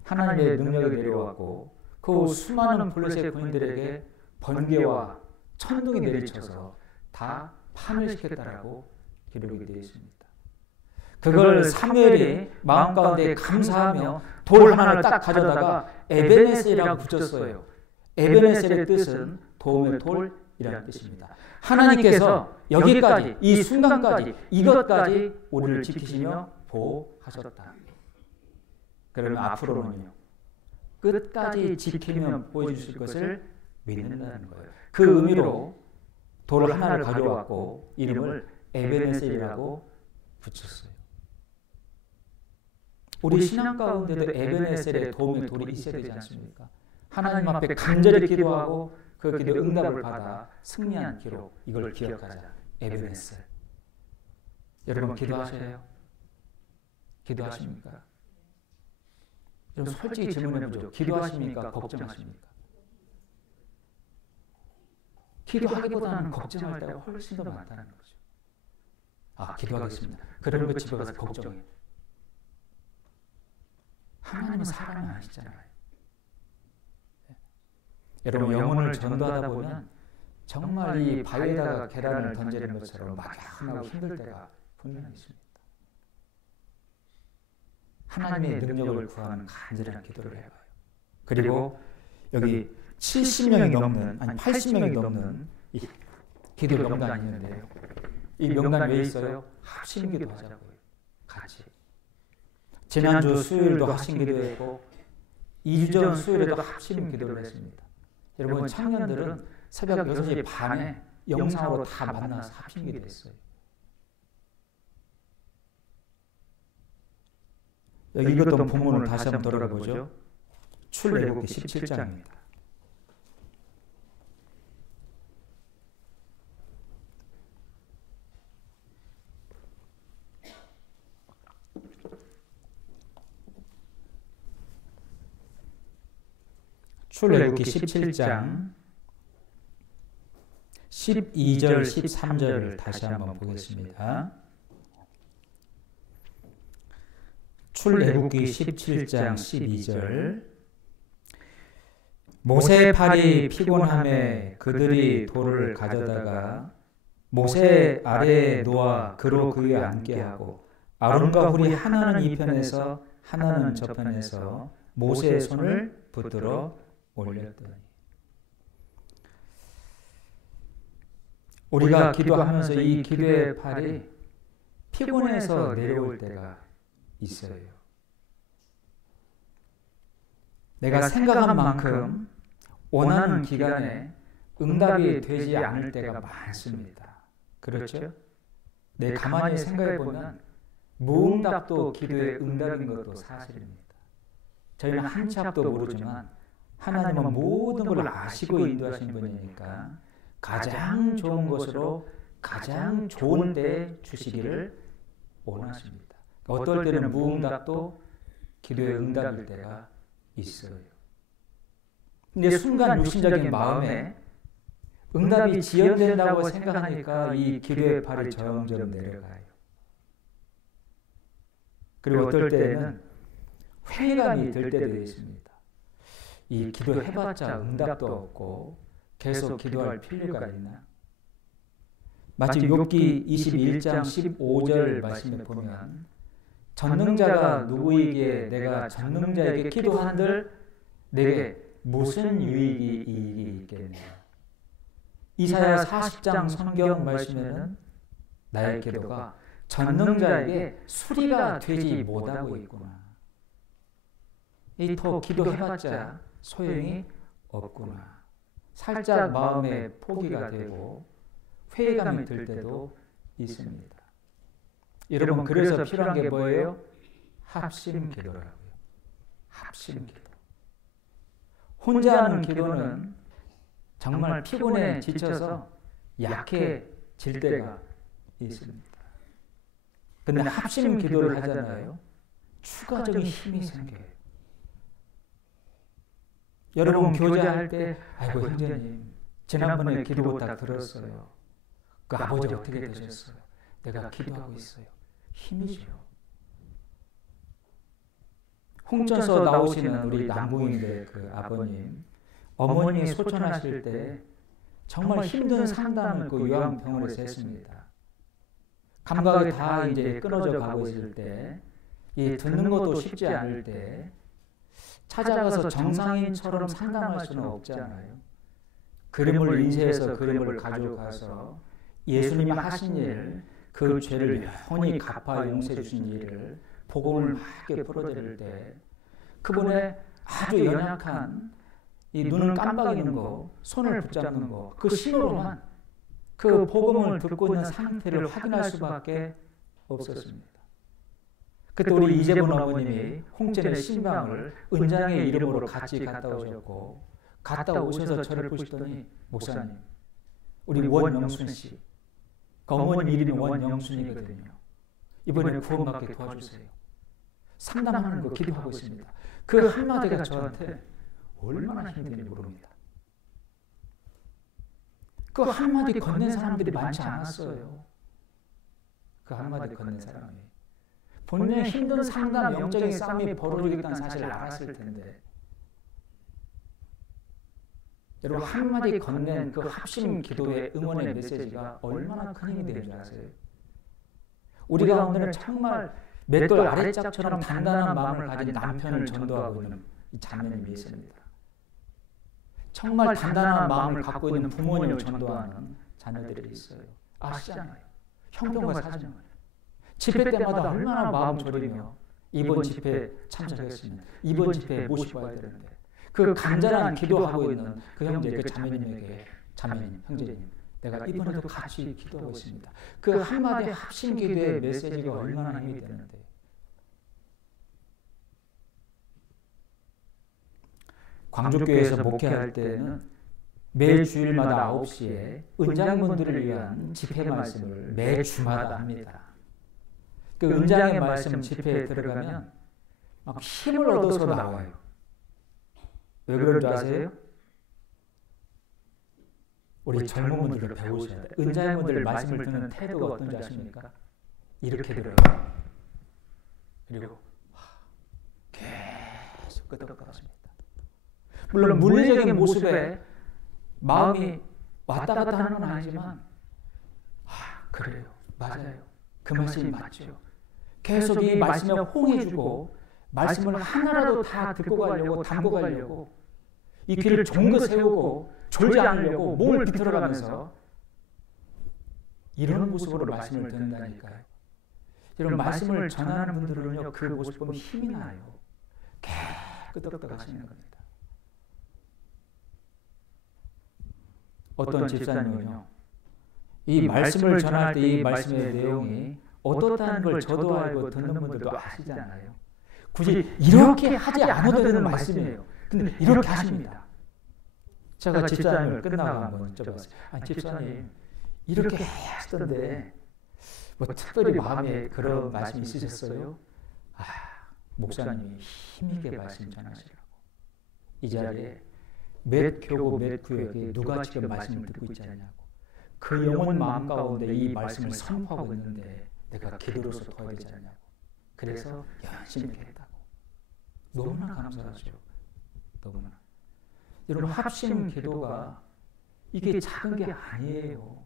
하나님의 능력이 내려왔고 그 수많은 블레셋 군인들에게 번개와 천둥이 내리쳐서 다 파멸시켰다라고 기록이 되어 있습니다. 그걸 사무엘이 마음 가운데 감사하며 돌 하나를 딱 가져다가 에베네셀이라고 붙였어요. 에베네셀의 뜻은 도움의 돌이라는 뜻입니다. 하나님께서 여기까지, 이 순간까지, 이것까지 우리를 지키시며 보호하셨다. 그러면 앞으로는요, 끝까지 지키며 보여주실 것을 믿는다는 거예요. 그 의미로 돌 하나를 가져왔고 이름을 에베네셀이라고 붙였어요. 우리 신앙 가운데도 에베네셀의 도움의 돌이 있어야 되지 않습니까? 하나님 앞에 간절히 기도하고 그 기도 응답을 받아 승리한 기록, 이걸 기억하자. 에베네셀. 여러분 기도하세요? 기도하십니까? 여러분 솔직히 질문해보죠. 기도하십니까? 걱정하십니까? 기도하기보다는 걱정할 때가 훨씬 더 많다는 거죠. 아, 기도하겠습니다. 그러면 집에 가서 걱정해. 하나님은 사람이 아니시잖아요. 여러분 영혼을 전도하다 보면 정말 이 바위에다가 계란을 던지는 것처럼 막연하고 힘들 때가 분명히 있습니다. 하나님의 능력을 구하는 간절한 기도를 해봐요. 그리고 여기 70명이 넘는, 아니 80명이 넘는 이 기도 명단이 있는데요. 이 명단 왜 있어요? 합심 기도하자고요. 같이. 지난주 수요일도 합심 기도했고 2주 전 수요일에도 합심 기도를 했습니다. 여러분 청년들은 새벽 6시 반에 영상으로 다 만나서 합심 기도했어요. 여기 읽었던 본문을 다시 한번 돌아가보죠. 출애굽기 17장입니다. 출애굽기 17장 12절 13절을 다시 한번 보겠습니다. 출애굽기 17장 12절 모세의 팔이 피곤함에 그들이 돌을 가져다가 모세 아래에 놓아 그로 그 위에 앉게 하고 아론과 훌이 하나는 이 편에서 하나는 저 편에서 모세의 손을 붙들어 올렸더니 우리가 기도하면서 이 기도의 팔이 피곤해서 내려올 때가 있어요. 내가 생각한 만큼 원하는 기간에 응답이 되지 않을 때가 많습니다. 그렇죠? 내 가만히 생각해 보면 무응답도 기도의 응답인 것도 사실입니다. 저희는 한 치 앞도 모르지만 하나님은 모든 걸 아시고 인도하신 분이니까 가장 좋은 것으로 가장 좋은 때에 주시기를 원하십니다. 어떨 때는 무응답도 기도의 응답일 때가 있어요. 근데 순간 육신적인 마음에 응답이 지연된다고 생각하니까 이 기도의 팔이 점점 내려가요. 그리고 어떨 때는 회의감이 들 때도 있습니다. 이 기도해봤자 응답도 없고 계속 기도할 필요가 있나? 마치 욥기 21장 15절 말씀에 보면 전능자가 누구에게 내가 전능자에게 기도한들 내게 무슨 이익이 있겠느냐? 이사야 40장 성경 말씀에는 나의 기도가 전능자에게 수리가 되지 못하고 있구나. 이 더 기도해봤자 소용이 없구나. 살짝 마음에 포기가 되고 회의감이 들 때도 있습니다. 여러분 그래서 필요한 게 뭐예요? 합심 기도라고요. 합심 기도. 혼자 하는 기도는 정말 피곤해 지쳐서 약해질 때가 있습니다. 근데 합심 기도를 하잖아요. 추가적인 힘이 생겨요. 여러분 교제할 때 아이고 형제님 지난번에 기도 부탁 들었어요. 그 아버지 어떻게 되셨어요? 내가 기도하고 있어요. 힘이죠. 홍천서 나오시는 우리 남궁인데 그 아버님 어머니 소천하실 때 정말 힘든 상담을 그 요양병원에서 했습니다. 감각이 다 이제 끊어져 가고 있을 때, 이 듣는 것도 쉽지 않을 때 찾아가서 정상인처럼 상담할 수는 없잖아요. 그림을 인쇄해서 그림을 가져가서 예수님이 하신 일, 그 죄를 영원히 갚아 용서해 주신 일을 복음을 맑게 풀어드릴 때 그분의 아주 연약한 이 눈을 깜빡이는 거, 손을 붙잡는 거, 그 신호로만 그 복음을 듣고 있는 상태를 확인할 수밖에 없었습니다. 그때 우리 이재분 어머님이 홍천의 신방을 은장의 이름으로 같이 갔다 오셨고, 갔다 오셔서 저를 보시더니 목사님, 우리 원영순 씨, 그 어머니 이름이 원영순이거든요. 이번에 구원받게 도와주세요. 상담하는 거 기도하고 있습니다. 그 한마디가 저한테 얼마나 힘든지 모릅니다. 그 한마디 건넨 사람들이 많지 않았어요. 그 한마디 건넨 사람이. 본인의 힘든 상담, 영적인 싸움이 벌어지겠다는 사실을 알았을 텐데 여러분 한마디 건넨 그 합심 기도의 응원의 메시지가 얼마나 큰 힘이 되는 줄 아세요? 우리가 오늘은 정말 맷돌 아래짝처럼 단단한 마음을 가진 남편을 전도하고 있는 이 자매님이 있습니다. 정말 단단한 마음을 갖고 있는 부모님을 전도하는 자녀들이 있어요. 아시잖아요. 형편과 사정을. 집회 때마다 얼마나 마음 졸이며 이번 집회 참석했으면 이번 집회에 모시고 와야 되는데 그 간절한 기도하고 있는 그 형제, 그 자매님에게 자매님, 형제님 내가 이번에도 같이 기도하고 있습니다. 그 한마디 합심 기도의 메시지가 얼마나 힘이 되는데 광주교회에서 목회할 때는 매 주일마다 9시에 은장분들을 위한 집회 말씀을 매 주마다 합니다. 그 은장의 말씀 집회에 들어가면 막 힘을 얻어서 나와요. 왜 그런 줄 아세요? 우리 젊은 분들도 배우셔야 돼요. 은장의 분들 말씀을 듣는 태도가 어떤지 아십니까? 이렇게 들어요. 그리고 계속 끄덕끄덕합니다. 물론 물리적인 모습에 마음이 왔다 갔다 하는 건 아니지만 그래요. 맞아요. 그 말씀이 맞죠. 계속 이 말씀에 호응해주고 말씀을 하나라도 다 듣고 가려고 담고 가려고 이 귀를 종긋 세우고 졸지 않으려고 몸을 비틀어가면서 이런 모습으로 말씀을 듣는다니까요. 여러분, 말씀을 전하는 분들은요, 그 모습 보면 힘이 나요. 끄덕끄덕 하시는 겁니다. 어떤 집사님은요, 이 말씀을 전할 때 이 말씀의 내용이 어떻다는 걸 저도 알고 듣는 분들도 아시잖아요. 굳이 이렇게 하지 않아도 되는 말씀이에요. 근데 이렇게 하십니다. 제가 집사님을 끝나고 한번 여쭤봤어요. 아니, 집사님, 이렇게 해야 하시던데 뭐 특별히 마음에 그런 말씀이 있으셨어요? 아, 목사님이 힘있게 말씀 전하시라고. 이 자리에 몇 교구 몇 구역에 누가 지금 말씀을 듣고 있지 않냐고. 그 영혼 마음 가운데 이 말씀을 선포하고 있는데 내가 기도로서 도와야 되지 않냐고. 그래서 열심히 했다고. 너무나 감사하죠. 너무나. 여러분, 합심 기도가 이게 작은 게 아니에요.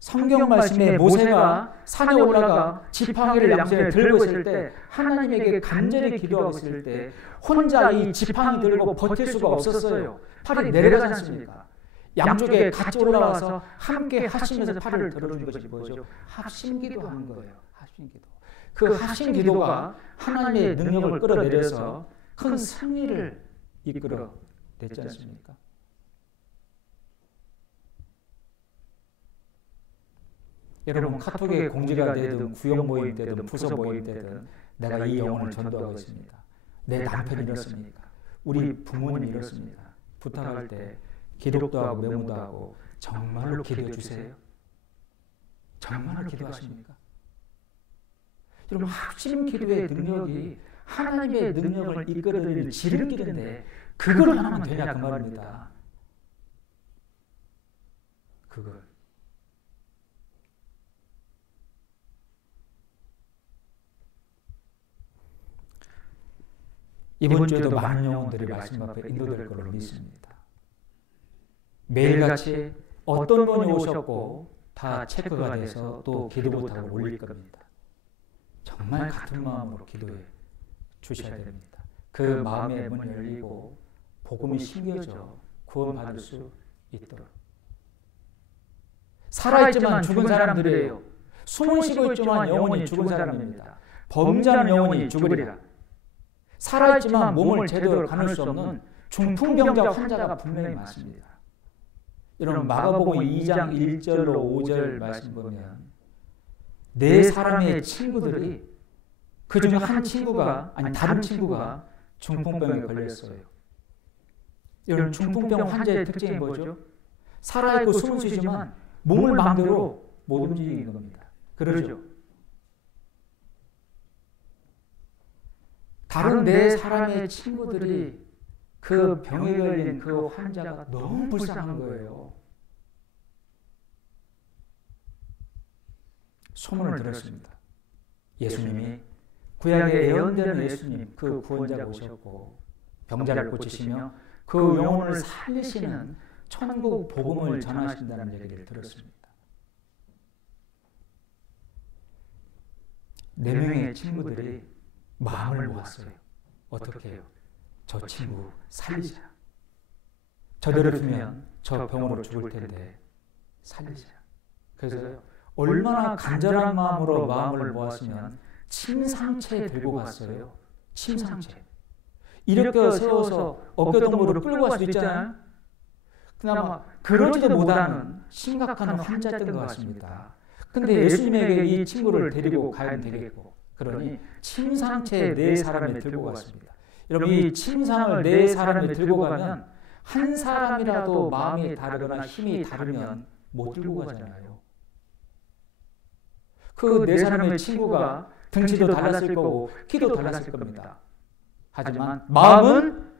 성경 말씀에 모세가 산에 올라가 지팡이를 양손에 들고 있을 때, 하나님에게 간절히 기도하고 있을 때 혼자 이 지팡이 들고 버틸 수가 없었어요. 팔이 내려가지 않습니까? 양쪽에 같이 올라와서 함께 하시면서 팔을 들어준 것이 뭐죠? 합심기도 하는 거예요. 합심기도. 그 합심기도가 하나님의 능력을 끌어내려서 큰 승리를 이끌어냈지 않습니까? 여러분, 카톡에 공지가 되든 구역 모임 때든 부서 모임 때든 내가 이 영혼을 전도하고 있습니다. 내 남편이 이렇습니까? 우리 부모님이 이렇습니다. 부탁할 때 기록도 하고 메모도 하고 정말로 기도해 주세요. 정말로 기도하십니까? 여러분, 합심 기도의 능력이 하나님의 능력을 이끌어내는 지름길인데 그걸 하면 되냐 그 말입니다. 그걸. 이번 주에도 많은 영혼들이 말씀 앞에 인도될 것으로 믿습니다. 매일같이 어떤 분이 오셨고 다 체크가 돼서 또 기도 부탁을 올릴 겁니다. 정말 같은 마음으로 기도해 주셔야 됩니다. 그 마음의 문이 열리고 복음이 심겨져 구원받을 수 있도록. 살아있지만 죽은 사람들이에요. 숨은 쉬고 있지만 영혼이 죽은 사람입니다. 범죄하는 영혼이 죽으리라. 살아있지만 몸을 제대로 가눌 수 없는 중풍병자 환자가 분명히 많습니다. 여러분, 마가복음 2장 1절로 5절 말씀 보면 네 사람의 친구들이 그중에 한 친구가, 아니 다른 친구가 중풍병에 걸렸어요. 여러분, 중풍병 환자의 특징이 뭐죠? 살아있고 숨을 쉬지만 몸을 마음대로 못 움직이는 겁니다. 그러죠? 다른 네 사람의 친구들이 그 병에 걸린 그 환자가 너무 불쌍한 거예요. 소문을 들었습니다. 예수님이, 구약의 예언되는 예수님, 그 구원자가 오셨고 병자를 고치시며 그 영혼을 살리시는 천국 복음을 전하신다는 얘기를 들었습니다. 4명의 친구들이 마음을 모았어요. 어떻게 해요? 저 친구 살리자. 저대로 두면 저 병으로 죽을 텐데 살리자. 그래서 얼마나 간절한 마음으로 마음을 모았으면 침상채 들고 갔어요. 침상채. 이렇게 세워서 어깨동무를 끌고 갈 수도 있잖아요. 그나마 그러지도 못하는 심각한 환자였던 것 같습니다. 근데 예수님에게 이 친구를 데리고 가야 되겠고, 그러니 침상채 4사람이 들고 갔습니다. 여러분, 이 침상을 4사람이 들고 가면 한 사람이라도 마음이 다르거나 힘이 다르면 못 들고 가잖아요. 그 4사람의 친구가 등치도 달랐을 거고 키도 달랐을 겁니다. 하지만 마음은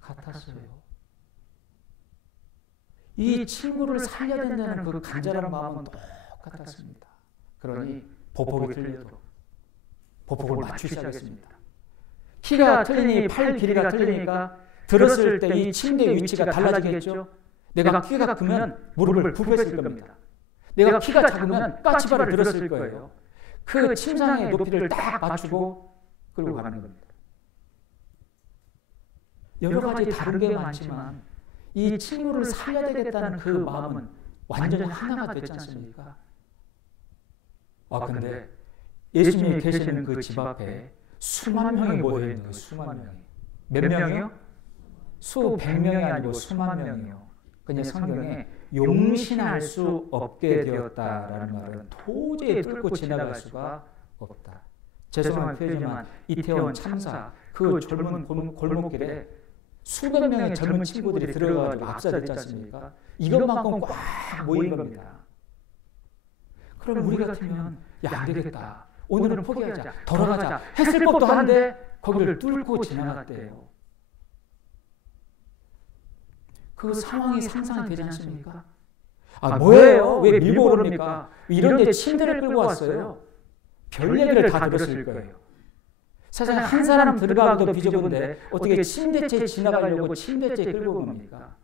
같았어요. 이 친구를 살려야 된다는 그 간절한 마음은 똑같았습니다. 그러니 보폭이 틀려도 보폭을 맞추기 시작했습니다. 키가 틀리니 팔 길이가 틀리니까 들었을 때 이 침대 위치가 달라지겠죠. 내가 키가 크면 무릎을 굽혔을 겁니다. 내가 키가 작으면 까치발을 들었을 거예요. 그 침상의 높이를 딱 맞추고 끌고 가는 겁니다. 여러 가지 다른 게 많지만 이 친구를 살려야 되겠다는 그 마음은 완전히 하나가 됐지 않습니까? 근데 예수님이 계시는 그 집 앞에 수만 명이 모여 있는 거예요. 수만 명이. 몇 명이요? 수백 명이 아니고 수만 명이요. 그냥 성경에 용신할 수 없게 되었다라는 말은 도저히 뚫고 지나갈 수가 없다. 죄송한 표현이지만 이태원 참사 그 젊은 골목길에 수백 명의 젊은 친구들이 들어가가지고 압사됐지 않습니까? 이것만큼 꽉 모인 겁니다. 그럼 우리 같으면 안 되겠다. 오늘은 포기하자. 돌아가자. 했을 법도 한데 거기를 뚫고 지나갔대요. 그 상황이 상상이 되지 않습니까? 뭐예요? 왜 밀고 그럽니까? 이런 데 침대를 끌고 왔어요. 별 얘기를 다 들었을 거예요. 세상에 한 사람 들어가기도 비좁은데 어떻게 침대째 지나가려고 침대째 끌고 온 겁니까?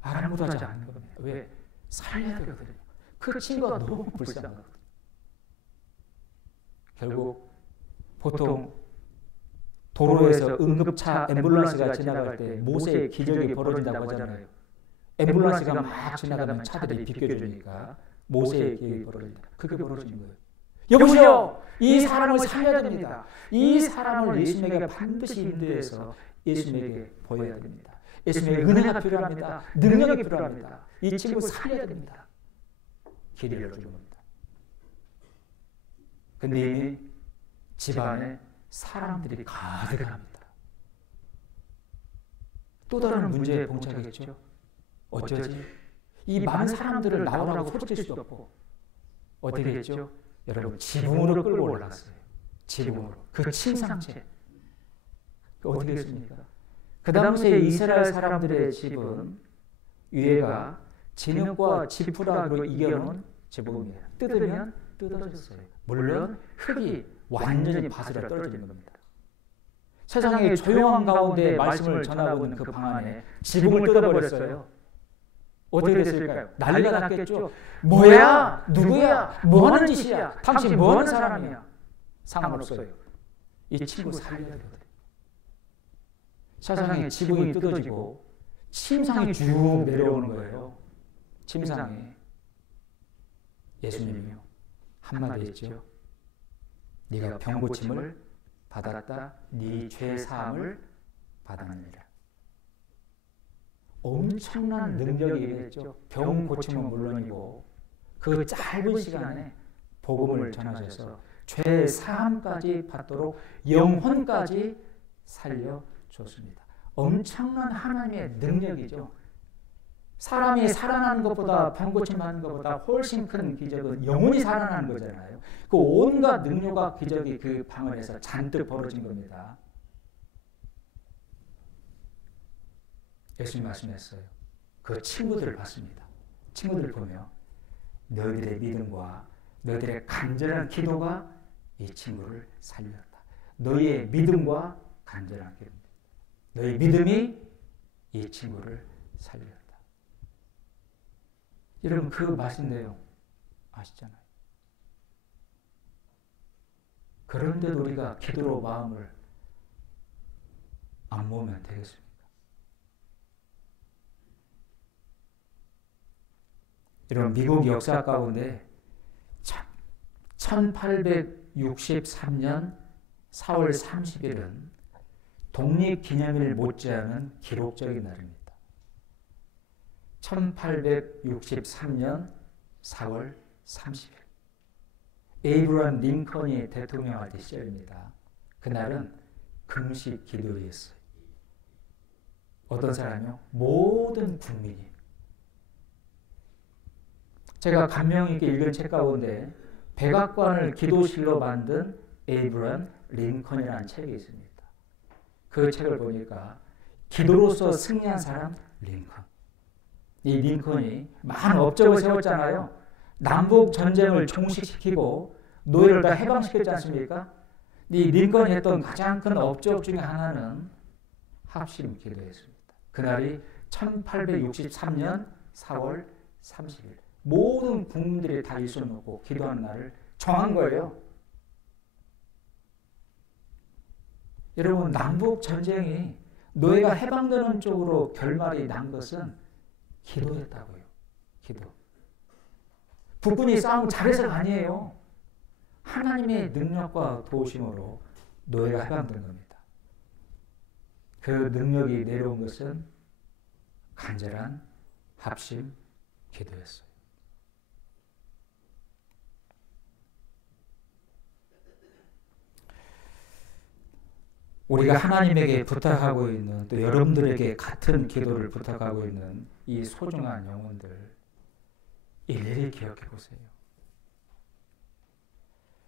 아무렇지 않은 겁니다. 왜? 살려야 되거든요. 그 친구가 너무 불쌍하거든요. 결국 보통 도로에서 응급차 앰뷸런스가 지나갈 때 모세의 기적이 벌어진다고 하잖아요. 앰뷸런스가 막 지나가면 차들이 비켜주니까 모세의 기적이 벌어진다. 그게 벌어진 거예요. 여보세요! 이 사람을 살려야 됩니다. 이 사람을 예수님에게 반드시 인도해서 예수님에게 보여야 됩니다. 예수님에게 은혜가 필요합니다. 능력이 필요합니다. 이 친구 살려야 됩니다. 길을 열어준 겁니다. 근데 이미 집안에 사람들이 가득합니다. 또 다른 문제에 봉착했죠. 어쩌지? 이 많은 사람들을 나오라고 소리칠 수도 없고 어떻게 했죠? 여러분 지붕으로 끌고 올랐어요. 지붕으로. 그 침상체. 어떻게 했습니까? 그 당시에 이스라엘 사람들의 집은 위에가 진흙과 지푸라기로 이겨놓은 지붕입니다. 뜯으면 뜯어졌어요. 물론 흙이 완전히 바스라 떨어지는 겁니다. 세상에 조용한 가운데 말씀을 전하고 있는 그 방 안에 지붕을 뜯어버렸어요. 어떻게 됐을까요? 난리가 났겠죠. 뭐야? 누구야? 뭐하는 짓이야? 당신 뭐하는 사람이야? 상관없어요. 이 친구 살려야 되거든요. 세상에 지붕이 뜯어지고 침상이 쭉 내려오는 거예요. 침상에 예수님이요 한마디 했죠. 네가 병 고침을 받았다. 네 죄 사함을 받았느니라. 엄청난 능력이 임했죠. 병 고침은 물론이고 그 짧은 시간에 복음을 전하셔서 죄 사함까지 받도록 영혼까지 살려줬습니다. 엄청난 하나님의 능력이죠. 사람이 살아나는 것보다 병 고침 받는 것보다 훨씬 큰 기적은 영혼이 살아나는 거잖아요. 그 온갖 능력과 기적이 그 방 안에서 잔뜩 벌어진 겁니다. 예수님 말씀했어요. 그 친구들을 봤습니다. 친구들을 보며 너희들의 믿음과 너희들의 간절한 기도가 이 친구를 살렸다. 너희의 믿음과 간절한 기도. 너희 믿음이 이 친구를 살렸다. 여러분 그 말씀 내용 아시잖아요. 그런데도 우리가 기도로 마음을 안 모으면 되겠습니까? 이런 미국 역사 가운데 1863년 4월 30일은 독립기념일 못지않은 기록적인 날입니다. 1863년 4월 30일 에이브러함 링컨이 대통령할 때 시절입니다. 그날은 금식 기도였어요. 어떤 사람이요? 모든 국민이. 제가 감명 있게 읽은 책 가운데 백악관을 기도실로 만든 에이브러함 링컨이라는 책이 있습니다. 그 책을 보니까 기도로서 승리한 사람 링컨. 이 링컨이 많은 업적을 세웠잖아요. 남북 전쟁을 종식시키고 노예를 다 해방시켰지 않습니까? 이 링컨이 했던 가장 큰 업적 중에 하나는 합심 기도였습니다. 그날이 1863년 4월 30일. 모든 국민들이 다 일손 놓고 기도하는 날을 정한 거예요. 여러분 남북 전쟁이 노예가 해방되는 쪽으로 결말이 난 것은 기도였다고요. 기도. 부부니 싸움 잘해서가 아니에요. 하나님의 능력과 도우심으로 노예가 해방된 겁니다. 그 능력이 내려온 것은 간절한 합심 기도였어요. 우리가 하나님에게 부탁하고 있는, 또 여러분들에게 같은 기도를 부탁하고 있는 이 소중한 영혼들 일일이 기억해 보세요.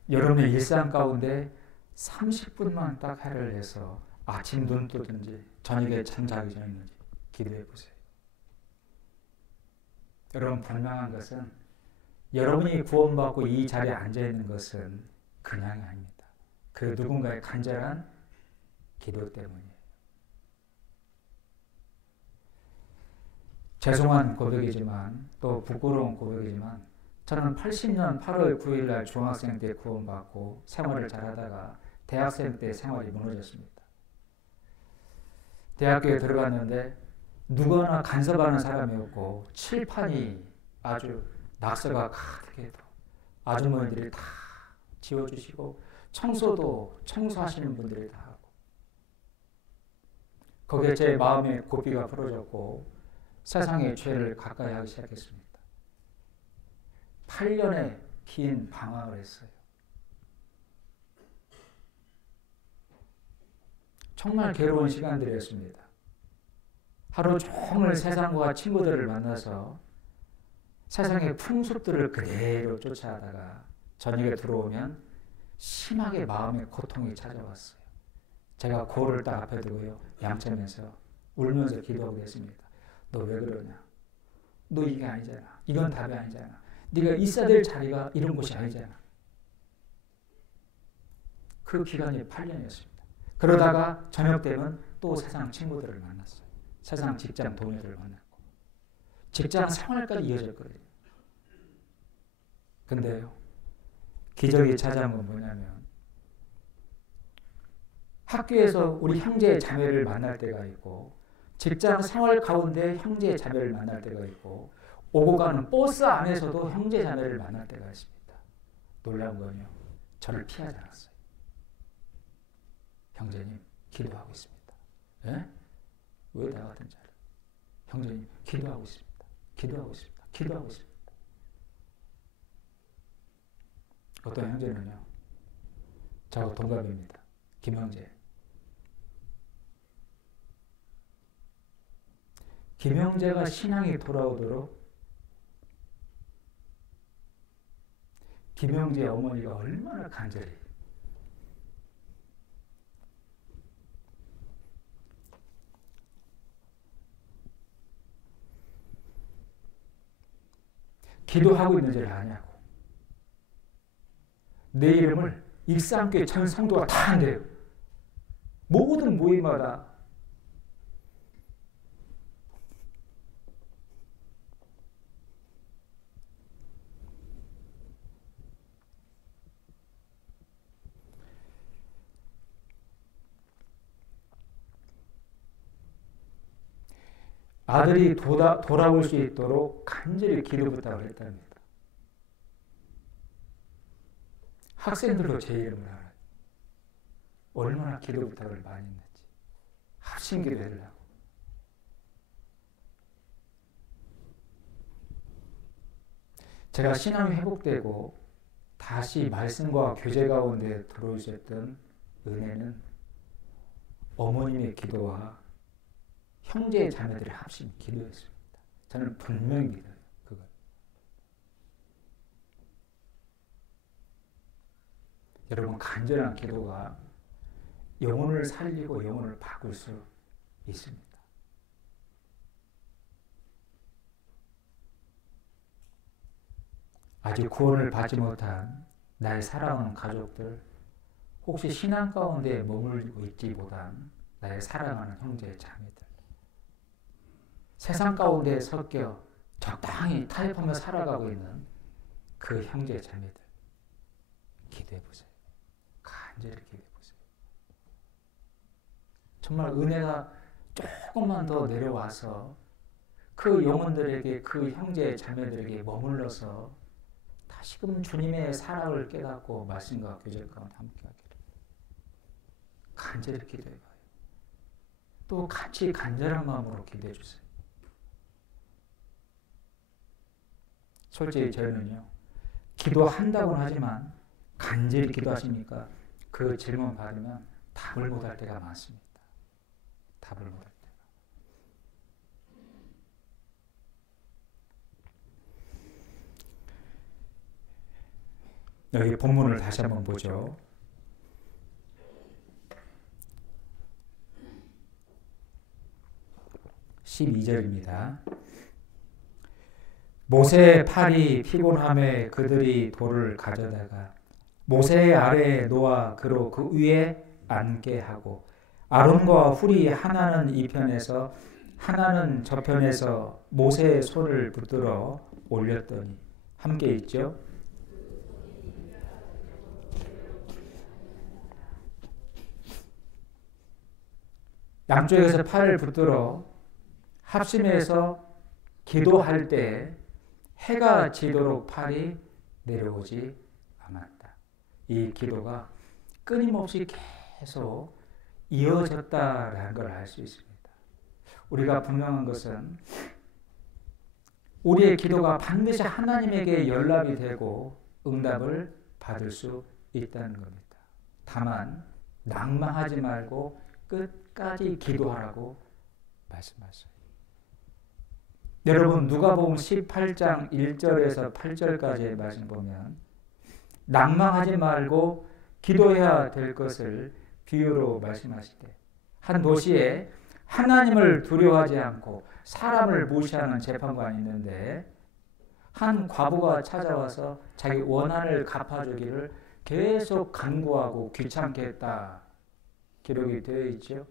여러분의 일상 가운데 30분만 딱 해를 내서 아침 눈 뜨든지 저녁에 잠 자기 전이든지 기도해 보세요. 여러분, 분명한 것은 여러분이 구원받고 이 자리에 앉아 있는 것은 그냥이 아닙니다. 그 누군가의 간절한 기도 때문이에요. 죄송한 고백이지만 또 부끄러운 고백이지만 저는 80년 8월 9일 날 중학생 때 구원받고 생활을 잘하다가 대학생 때 생활이 무너졌습니다. 대학교에 들어갔는데 누구나 간섭하는 사람이었고 칠판이 아주 낙서가 가득해도 아주머니들이 다 지워주시고 청소도 청소하시는 분들이 다 하고, 거기에 제 마음의 고삐가 풀어졌고 세상의 죄를 가까이 하기 시작했습니다. 8년의 긴 방황을 했어요. 정말 괴로운 시간들이었습니다. 하루 종일 세상과 친구들을 만나서 세상의 풍습들을 그대로 쫓아하다가 저녁에 들어오면 심하게 마음의 고통이 찾아왔어요. 제가 고를 딱 앞에 두고요, 양치면서 울면서 기도하고 했습니다. 너 왜 그러냐? 너 이게 아니잖아. 이건 답이 아니잖아. 네가 있어야 될 자리가 이런 곳이 아니잖아. 그 기간이 8년이었습니다. 그러다가 저녁 되면 또 세상 친구들을 만났어요. 세상 직장 동료들을 만났고 직장 생활까지 이어졌거든요. 근데요, 기적이 찾아온 건 뭐냐면 학교에서 우리 형제 자매를 만날 때가 있고 직장 생활 가운데 형제 자매를 만날 때가 있고 오고 가는 버스 안에서도 형제 자매를 만날 때가 있습니다. 놀라운 건요, 저를 피하지 않았어요. 형제님, 기도하고 있습니다. 예? 왜 나 같은 자를? 형제님, 기도하고 있습니다. 기도하고 있습니다. 기도하고 있습니다. 어떤 형제는요, 저하고 동갑입니다. 김형제. 김형제가 신앙이 돌아오도록 김형제 어머니가 얼마나 간절히 기도하고 있는지를 아냐고. 내 이름을 일상교회 전 성도가 다 한대요. 모든 모임마다 아들이 돌아올 수 있도록 간절히 기도 부탁을 했답니다. 학생들도 제 이름을 알아요. 얼마나 기도 부탁을 많이 했는지. 합심 기도해달라고. 제가 신앙이 회복되고 다시 말씀과 교제 가운데 들어오셨던 은혜는 어머님의 기도와 형제 자매들의 합심 기도였습니다. 저는 분명히 믿어요. 그걸. 여러분, 간절한 기도가 영혼을 살리고 영혼을 바꿀 수 있습니다. 아직 구원을 받지 못한 나의 사랑하는 가족들, 혹시 신앙 가운데 머물고 있기보단 나의 사랑하는 형제 자매들, 세상 가운데 섞여 적당히 타협하며 살아가고 있는 그 형제 자매들, 기도해 보세요. 간절히 기도해 보세요. 정말 은혜가 조금만 더 내려와서 그 영혼들에게, 그 형제 자매들에게 머물러서 다시금 주님의 사랑을 깨닫고 말씀과 교제 가운데 함께하기를 간절히 기도해봐요. 또 같이 간절한 마음으로 기도해 주세요. 솔직히 저희는요, 기도한다고는 하지만 간절히 기도하십니까? 그 질문 받으면 답을 못할 때가 많습니다. 답을 못할 때가. 여기 본문을 다시 한번 보죠. 12절입니다. 모세의 팔이 피곤함에 그들이 돌을 가져다가 모세 아래에 놓아 그로 그 위에 앉게 하고 아론과 훌이 하나는 이 편에서 하나는 저 편에서 모세의 손을 붙들어 올렸더니 함께 있죠. 양쪽에서 팔을 붙들어 합심해서 기도할 때 해가 지도록 팔이 내려오지 않았다. 이 기도가 끊임없이 계속 이어졌다라는 걸 알 수 있습니다. 우리가 분명한 것은 우리의 기도가 반드시 하나님에게 연락이 되고 응답을 받을 수 있다는 겁니다. 다만 낭망하지 말고 끝까지 기도하라고 말씀하셨어요. 여러분 누가복음 18장 1절에서 8절까지의 말씀 보면 낭망하지 말고 기도해야 될 것을 비유로 말씀하실 때 한 도시에 하나님을 두려워하지 않고 사람을 무시하는 재판관이 있는데 한 과부가 찾아와서 자기 원한을 갚아주기를 계속 간구하고 귀찮게 했다. 기록이 되어 있죠.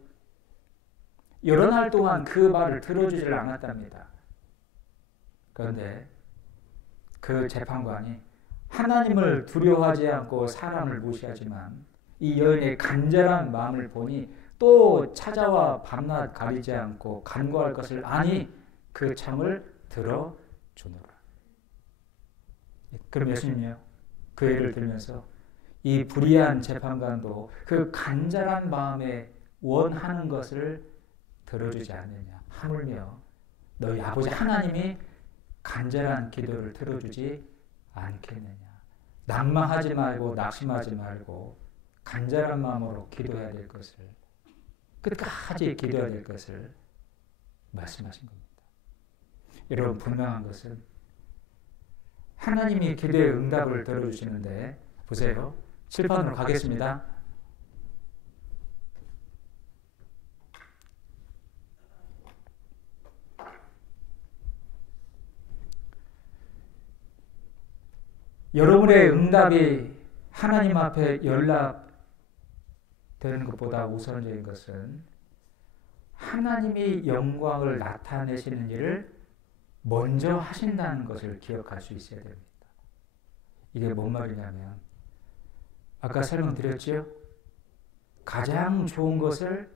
여러 날 동안 그 말을 들어주질 않았답니다. 그런데 그 재판관이 하나님을 두려워하지 않고 사람을 무시하지만 이 여인의 간절한 마음을 보니 또 찾아와 밤낮 가리지 않고 간구할 것을 아니 그 참을 들어주노라. 그럼 예수님이요, 그 예를 들면서 이 불의한 재판관도 그 간절한 마음에 원하는 것을 들어주지 않느냐. 하물며 너희 아버지 하나님이 간절한 기도를 들어주지 않겠느냐. 낭망하지 말고 낙심하지 말고 간절한 마음으로 기도해야 될 것을, 끝까지 기도해야 될 것을 말씀하신 겁니다. 여러분 분명한 것은 하나님이 기도의 응답을 들어주시는데 보세요. 칠판으로 가겠습니다. 여러분의 응답이 하나님 앞에 연락되는 것보다 우선적인 것은 하나님이 영광을 나타내시는 일을 먼저 하신다는 것을 기억할 수 있어야 됩니다. 이게 뭔 말이냐면 아까 설명드렸죠? 가장 좋은 것을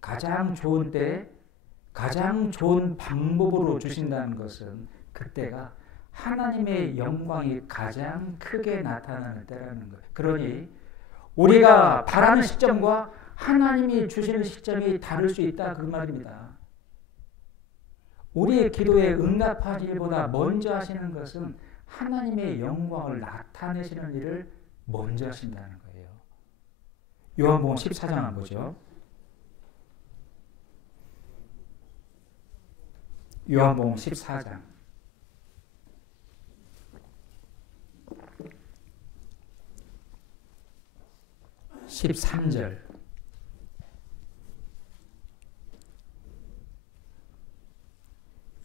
가장 좋은 때에 가장 좋은 방법으로 주신다는 것은 그때가 하나님의 영광이 가장 크게 나타나는 때라는 거예요. 그러니 우리가 바라는 시점과 하나님이 주시는 시점이 다를 수 있다 그 말입니다. 우리의 기도에 응답하는 일보다 먼저 하시는 것은 하나님의 영광을 나타내시는 일을 먼저 하신다는 거예요. 요한복음 14장 한번 보죠. 요한복음 14장 13절.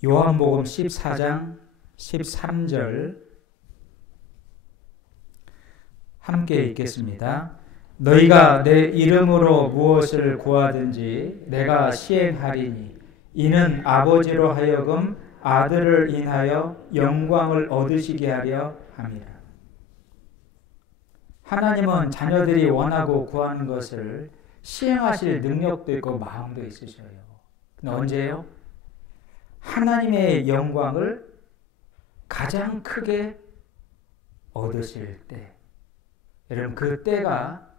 요한복음 14장 13절 함께 읽겠습니다. 너희가 내 이름으로 무엇을 구하든지 내가 시행하리니 이는 아버지로 하여금 아들을 인하여 영광을 얻으시게 하려 함이라. 하나님은 자녀들이 원하고 구하는 것을 시행하실 능력도 있고 마음도 있으셔요. 근데 언제요? 하나님의 영광을 가장 크게 얻으실 때, 여러분 그 때가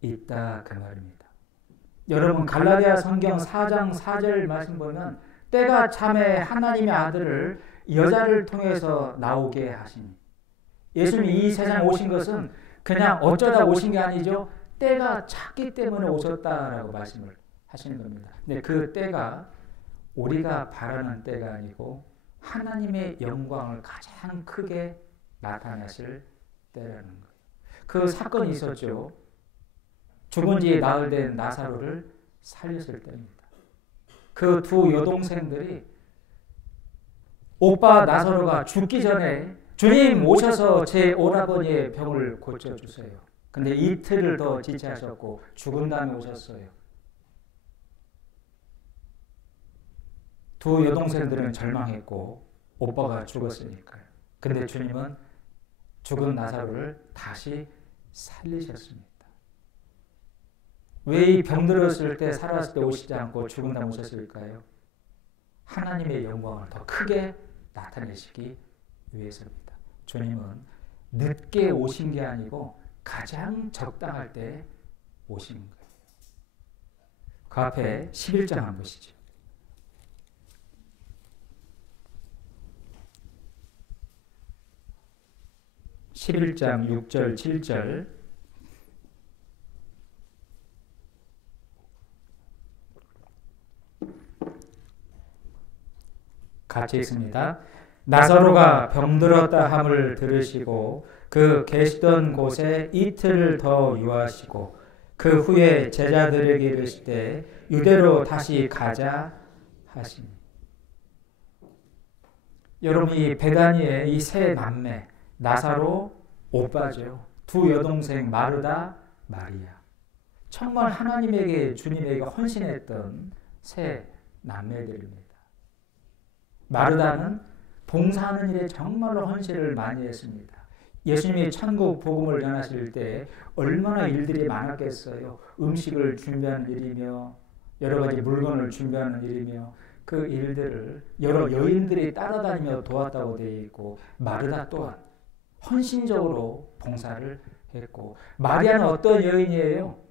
있다 그 말입니다. 여러분 갈라디아 성경 4장 4절 말씀 보면 때가 참에 하나님의 아들을 여자를 통해서 나오게 하시니, 예수님이 이 세상에 오신 것은 그냥 어쩌다 오신 게 아니죠. 때가 찼기 때문에 오셨다라고 말씀을 하시는 겁니다. 근데 그 때가 우리가 바라는 때가 아니고 하나님의 영광을 가장 크게 나타내실 때라는 거예요. 그 사건이 있었죠. 죽은 지 나흘 된 나사로를 살렸을 때입니다. 그 두 여동생들이 오빠 나사로가 죽기 전에 주님 오셔서 제 오라버니의 병을 고쳐주세요. 근데 이틀을 더 지체하셨고 죽은 다음에 오셨어요. 두 여동생들은 절망했고 오빠가 죽었으니까요. 근데 주님은 죽은 나사로를 다시 살리셨습니다. 왜 이 병들었을 때 살았을 때 오시지 않고 죽은 다음에 오셨을까요? 하나님의 영광을 더 크게 나타내시기 위해서입니다. 주님은 늦게 오신 게 아니고 가장 적당할 때 오신 거예요. 그 앞에 11장 한번 보시죠. 11장 6절 7절 같이 읽습니다. 나사로가 병들었다 함을 들으시고 그 계시던 곳에 이틀을 더 유하시고 그 후에 제자들에게 이르시되 유대로 다시 가자 하시니. 여러분 이 베다니의 이 세 남매, 나사로 오빠죠. 두 여동생 마르다, 마리아. 정말 하나님에게 주님에게 헌신했던 세 남매들입니다. 마르다는 봉사하는 일에 정말로 헌신을 많이 했습니다. 예수님이 천국 복음을 전하실 때 얼마나 일들이 많았겠어요. 음식을 준비하는 일이며 여러 가지 물건을 준비하는 일이며 그 일들을 여러 여인들이 따라다니며 도왔다고 되어 있고, 마르다 또한 헌신적으로 봉사를 했고. 마리아는 어떤 여인이에요?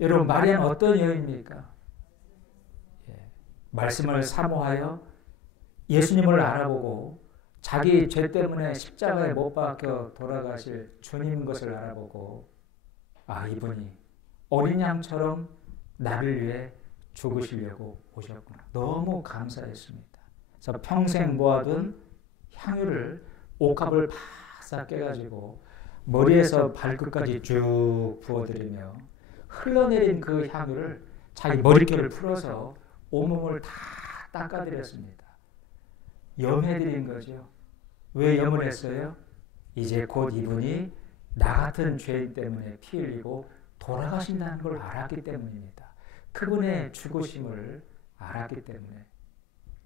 여러분 마리아는 어떤 여인입니까? 말씀을 사모하여 예수님을 알아보고 자기 죄 때문에 십자가에 못 박혀 돌아가실 주님인 것을 알아보고, 아 이분이 어린 양처럼 나를 위해 죽으시려고 오셨구나. 너무 감사했습니다. 그래서 평생 모아둔 향유를 옥합을 바싹 깨가지고 머리에서 발끝까지 쭉 부어드리며 흘러내린 그 향유를 자기 머리결을 풀어서 온몸을 다 닦아드렸습니다. 염해드린 거죠. 왜 염을 했어요? 이제 곧 이분이 나 같은 죄인 때문에 피 흘리고 돌아가신다는 걸 알았기 때문입니다. 그분의 죽으심을 알았기 때문에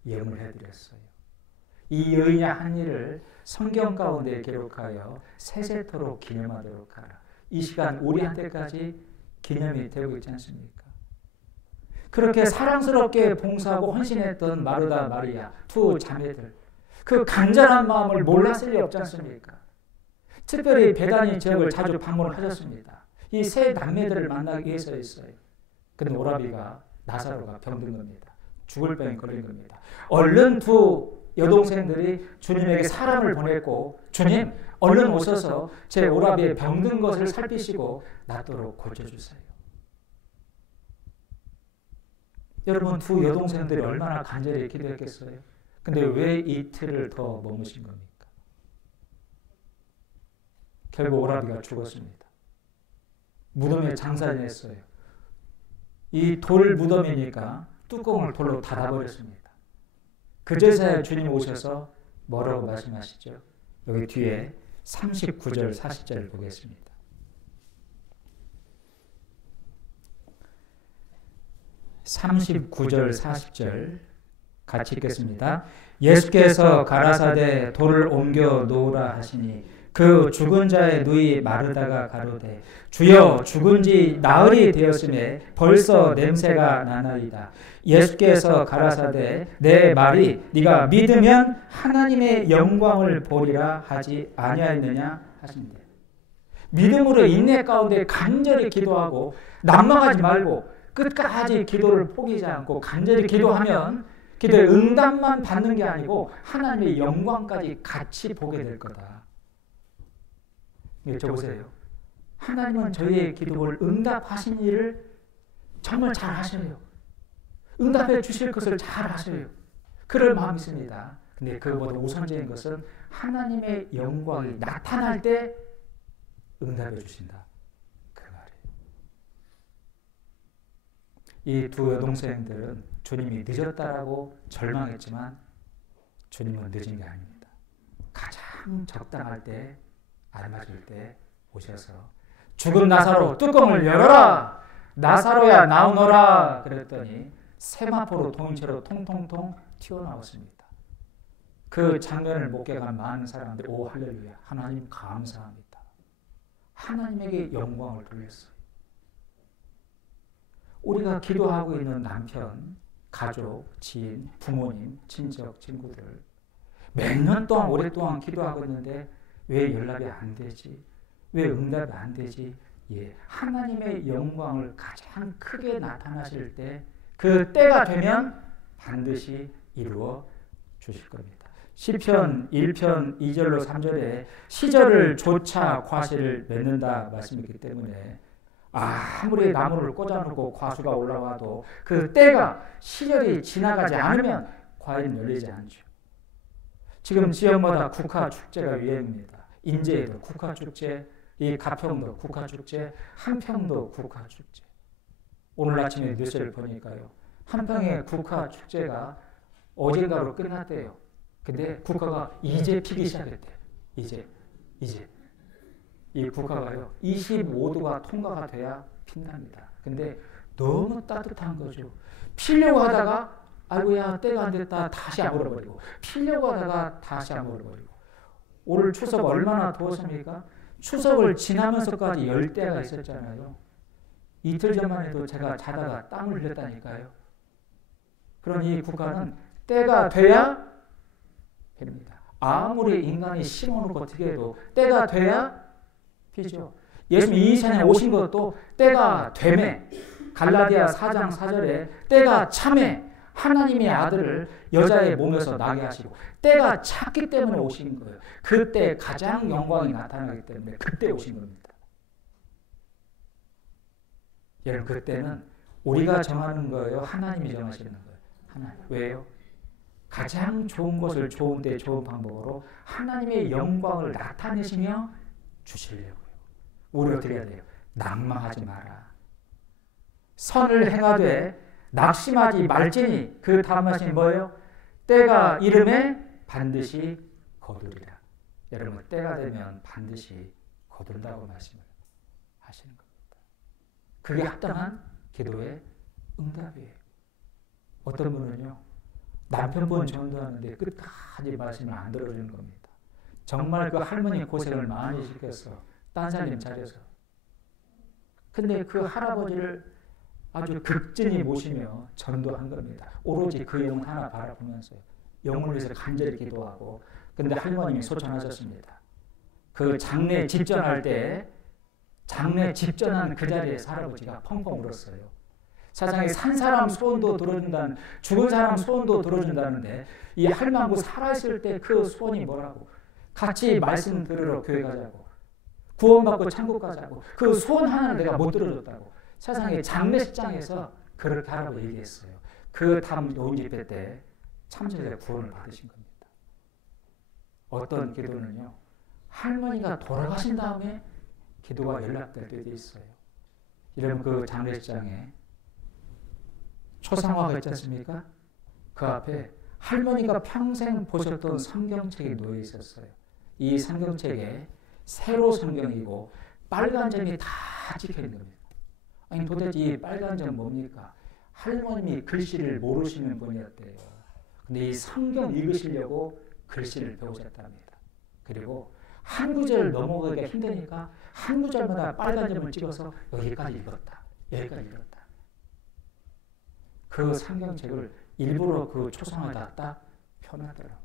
염을 해드렸어요. 이 여인의 한 일을 성경 가운데 기록하여 세세토록 기념하도록 하라. 이 시간 우리한테까지 기념이 되고 있지 않습니까? 그렇게 사랑스럽게 봉사하고 헌신했던 마르다, 마리아 두 자매들, 그 간절한 마음을 몰랐을 리 없지 않습니까? 특별히 베다니 지역을 자주 방문하셨습니다. 이 세 남매들을 만나기 위해서였어요. 근데 오라비가, 나사로가 병든 겁니다. 죽을 병에 걸린 겁니다. 얼른 두 여동생들이 주님에게 사람을 보냈고, 주님 얼른 오셔서 제 오라비의 병든 것을 살피시고 낫도록 고쳐주세요. 여러분 두 여동생들이 얼마나 간절히 기도했겠어요? 근데 왜 이틀을 더 머무신 겁니까? 결국 오라비가 죽었습니다. 무덤에 장사 지냈어요. 이 돌 무덤이니까 뚜껑을 돌로 닫아버렸습니다. 그제서야 주님 오셔서 뭐라고 말씀하시죠? 여기 뒤에 39절 40절 보겠습니다. 39절 40절 같이 읽겠습니다. 예수께서 가라사대 돌을 옮겨 놓으라 하시니 그 죽은 자의 누이 마르다가 가로되 주여 죽은 지 나흘이 되었음에 벌써 냄새가 나나이다. 예수께서 가라사대 내 말이 네가 믿으면 하나님의 영광을 보리라 하지 아니하였느냐 하신대. 믿음으로 인내 가운데 간절히 기도하고 낙망하지 말고 끝까지 기도를 포기하지 않고 간절히 기도하면 기도의 응답만 받는 게 아니고 하나님의 영광까지 같이 보게 될 거다. 저 보세요. 하나님은 저희의 기도를 응답하신 일을 정말 잘 하셔요. 응답해 주실 것을 잘 하셔요. 그럴 마음이 있습니다. 근데 그보다 우선적인 것은 하나님의 영광이 나타날 때 응답해 주신다. 그 말이에요. 이 두 여동생들은 주님이 늦었다라고 절망했지만 주님은 늦은 게 아닙니다. 가장 적당할 때 알맞을 때 오셔서 죽은 나사로 뚜껑을 열어라! 나사로야 나오너라! 그랬더니 세마포로 통째로 통통통 튀어나왔습니다. 그 장면을 목격한 많은 사람들이 오 할렐루야 하나님 감사합니다. 하나님에게 영광을 돌렸어요. 우리가 기도하고 있는 남편, 가족, 지인, 부모님, 친척, 친구들 몇 년 동안 오랫동안 기도하고 있는데 왜 연락이 안 되지? 왜 응답이 안 되지? 예, 하나님의 영광을 가장 크게 나타나실 때 그 때가 되면 반드시 이루어 주실 겁니다. 시편 1편 2절로 3절에 시절을 조차 과실을 맺는다 말씀이기 때문에 아무리 나무를 꽂아놓고 과수가 올라와도 그 때가 시절이 지나가지 않으면 과일은 열리지 않죠. 지금 지역마다 국화축제가 유행입니다. 인제에도 국화축제, 이 가평도 국화축제, 한평도 국화축제. 오늘 아침에 뉴스를 보니까요. 한평의 국화축제가 어젠가로 끝났대요. 근데 국화가 이제 피기 시작했대요. 이제. 이 국화가요. 25도가 통과가 돼야 핀답니다. 근데 너무 따뜻한 거죠. 피려고 하다가 아이고야 때가 안 됐다 다시 안 물어버리고 피려고 하다가 다시 안 물어버리고 올 추석 얼마나 더웠습니까? 추석을 지나면서까지 열대가 있었잖아요. 이틀 전만 해도 제가 자다가 땀을 흘렸다니까요. 그러니 이 국가는 때가 돼야 핍니다. 아무리 인간이 심어놓고 어떻게 해도 때가 돼야 피죠. 예수님 이 세상에 오신 것도 때가 되매 갈라디아 4장 4절에 때가 참에 하나님의 아들을 여자의 몸에서 나게 하시고 때가 찼기 때문에 오신 거예요. 그때 가장 영광이 나타나기 때문에 그때 오신 겁니다. 여러분 그때는 우리가 정하는 거예요? 하나님이 정하시는 거예요? 하나님. 왜요? 가장 좋은 것을 좋은 때 좋은 방법으로 하나님의 영광을 나타내시며 주시려고요. 우리 어떻게 해야 돼요? 낙망하지 마라. 선을 행하되 낙심하지 말지니 그 다음 말씀이 뭐예요? 때가 이름에 반드시 거두리라. 여러분 때가 되면 반드시 거둔다고 말씀을 하시는 겁니다. 그게 합당한 기도의 응답이에요. 어떤 분은요. 남편분 전도하는데 끝까지 말씀을 안 들어주는 겁니다. 정말 그 할머니 고생을 많이 시켰어. 딴 살림 차려서. 근데 그 할아버지를 아주 극진히 모시며 전도한 겁니다. 오로지 그 영 하나 바라보면서요. 영을 위해서 간절히 기도하고. 근데 할머님이 소천하셨습니다. 그 장례 집전할 때 장례 집전한 그 자리에서 할아버지가 펑펑 울었어요. 세상에 산 사람 소원도 들어준다는, 죽은 사람 소원도 들어준다는데 이 할망구 살아있을 때 그 소원이 뭐라고? 같이 말씀 들으러 교회 가자고, 구원받고 천국 가자고, 그 소원 하나를 내가 못 들어줬다고 세상에 장례식장에서 그렇게 하라고 얘기했어요. 그 다음 노인집회 때 참전자 구원을 받으신 겁니다. 어떤 기도는요, 할머니가 돌아가신 다음에 기도가 연락될 때도 있어요. 이러면 그 장례식장에 초상화가 있지 않습니까? 그 앞에 할머니가 평생 보셨던 성경책이 놓여 있었어요. 이 성경책에 세로 성경이고 빨간 점이 다 찍혀 있는 겁니다. 아니 도대체 이 빨간 점 뭡니까? 할머님이 글씨를 모르시는 분이었대요. 근데 이 성경 읽으시려고 글씨를 배우셨답니다. 그리고 한 구절 넘어가기가 힘드니까 한 구절마다 빨간 점을 찍어서 여기까지 읽었다. 여기까지 읽었다. 그 성경책을 일부러 그 초상을 갖다 펴놨더라고요.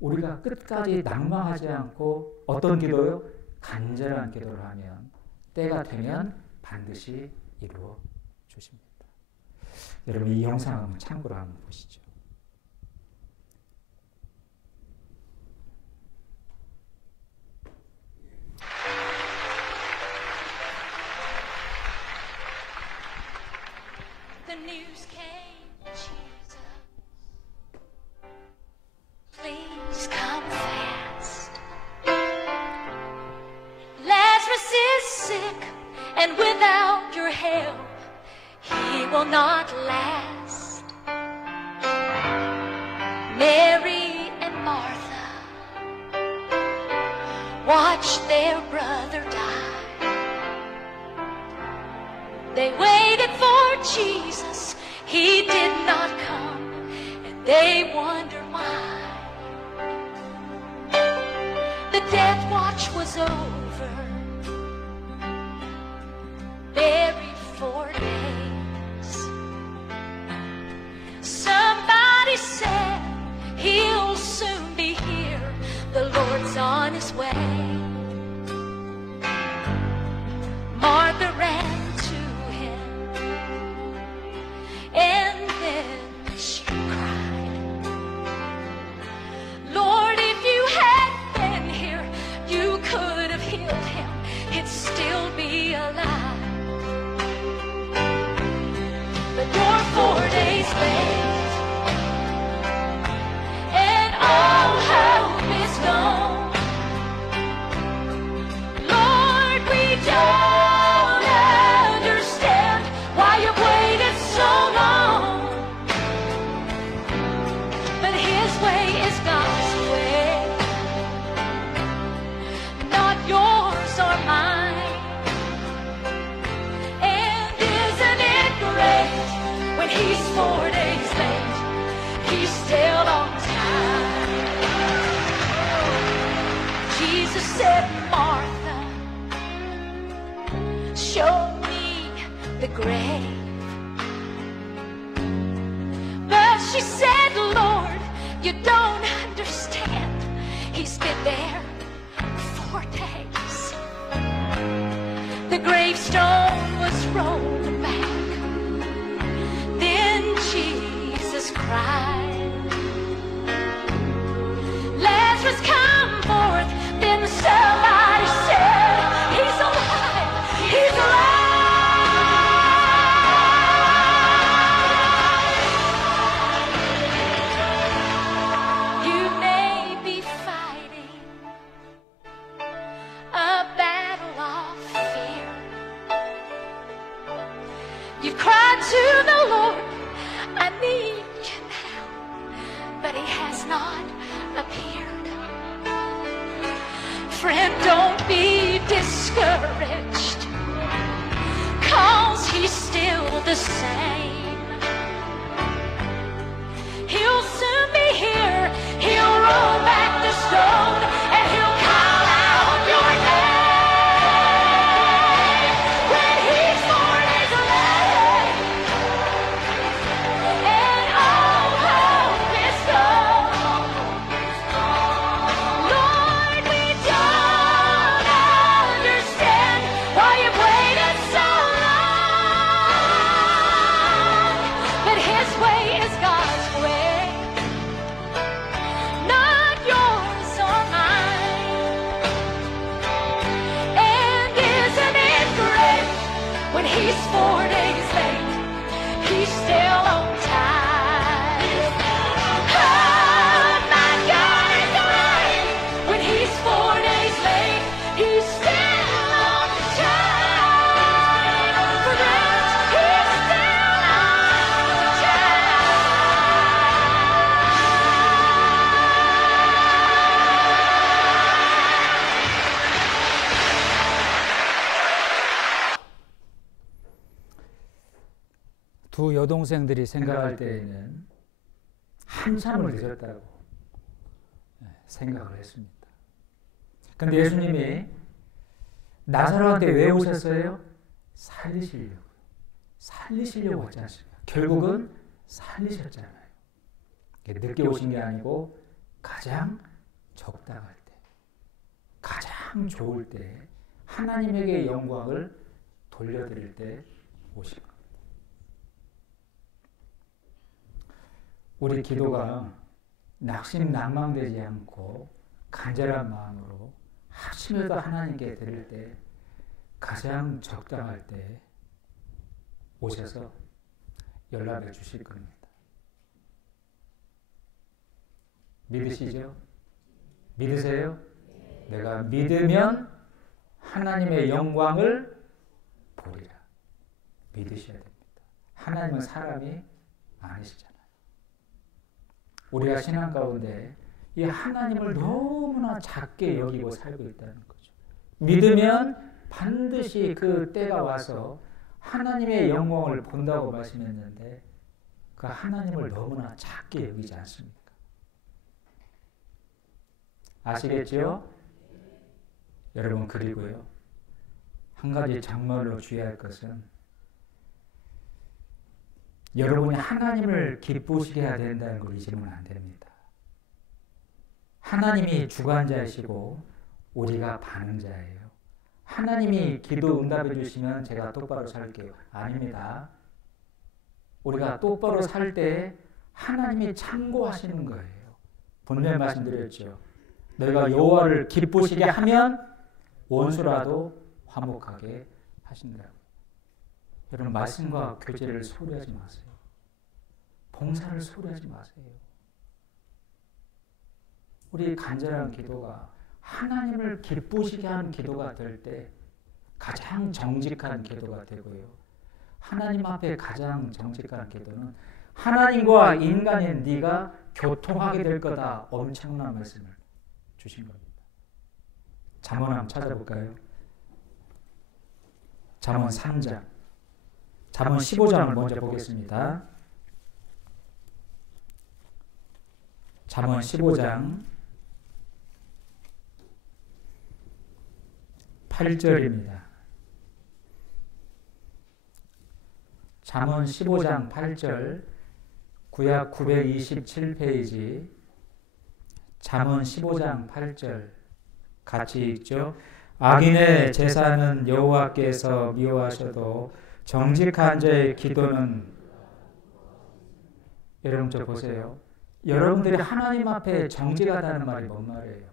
우리가 끝까지 낙망하지 않고 어떤 기도요? 간절한 기도를 하면 때가 되면 반드시 이루어 주십니다. 여러분 이 영상 한번 참고로 한번 보시죠. The news came, Jesus, please come fast. Lazarus is sick, and without your help, he will not last. Mary and Martha watched their brother die. They waited for Jesus, he did not come, and they wondered why. The death watch was over, buried 4 days. Somebody said he'll soon be here, the Lord's on his way. Martha ran to him, and then she cried, Lord, if you had been here, you could have healed him, he'd still be alive. But you're 4 days late, and all hope is gone. Lord, we don't understand why you've waited so long. But his way is God's way, not yours or mine. And isn't it great when he's 4 days late, he's still on time. Jesus said, Martha, show me the grave. But she said, Lord, you don't understand, he's been there 4 days. The gravestone was rolled back, then Jesus cried, Lazarus, come forth. Then somebody said, he's alive, he's alive. You may be fighting a battle of fear. You've cried to the Lord, I need you now, but he has not appeared. Friend, don't be discouraged, 'cause he's still the same. He'll soon be here, he'll roll back the stone, and he'll call out your name. When he's 4 days late, and all hope is gone. Lord, we don't understand why you've waited so long. But his way is God's way, not yours or mine. And isn't it great when he's 4 days late, he's still on time. Oh, my God is great when he's 4 days late, he's still on time. Friends, he's still on 두 여동생들이 생각할 때에는 한참을 늦었다고 생각을 했습니다. 근데 예수님이 나사로한테 왜 오셨어요? 살리시려고 했지 않습니까? 결국은 살리셨잖아요. 늦게 오신 게 아니고 가장 적당할 때, 가장 좋을 때, 하나님에게 영광을 돌려드릴 때 오신 겁니다. 우리 기도가 낙심낭망되지 않고 간절한 마음으로 합심해서 하나님께 드릴 때 가장 적당할 때 오셔서 연락해 주실 겁니다. 믿으시죠? 믿으세요? 내가 믿으면 하나님의 영광을 보리라. 믿으셔야 됩니다. 하나님은 사람이 아니시잖아요. 우리가 신앙 가운데 이 하나님을 너무나 작게 여기고 살고 있다는 거죠. 믿으면 반드시 그 때가 와서 하나님의 영광을 본다고 말씀했는데 그 하나님을 너무나 작게 여기지 않습니까? 아시겠죠? 여러분, 그리고요, 한 가지 정말로 주의할 것은 여러분이 하나님을 기쁘시게 해야 된다는 걸 잊으면 안 됩니다. 하나님이 주관자이시고 우리가 반응자예요. 하나님이 기도 응답해 주시면 제가 똑바로 살게요. 아닙니다. 우리가 똑바로 살 때 하나님이 참고하시는 거예요. 분명히 말씀드렸죠. 너희가 여호와를 기쁘시게 하면 원수라도 화목하게 하신다고. 여러분, 말씀과 교제를 소홀히 하지 마세요. 봉사를 소홀히 하지 마세요. 우리 간절한 기도가 하나님을 기쁘시게 하는 기도가 될 때 가장 정직한 기도가 되고요. 하나님 앞에 가장 정직한 기도는 하나님과 인간인 네가 교통하게 될 거다. 엄청난 말씀을 주신 겁니다. 잠언 한번 찾아볼까요? 잠언 3장. 잠언 15장을 먼저 보겠습니다. 잠언 15장 8절입니다. 잠언 15장 8절, 구약 927페이지, 잠언 15장 8절 같이 읽죠. 악인의 제사는 여호와께서 미워하셔도 정직한 자의 기도는, 여러분 저 보세요. 여러분들이 하나님 앞에 정직하다는 말이 뭔 말이에요?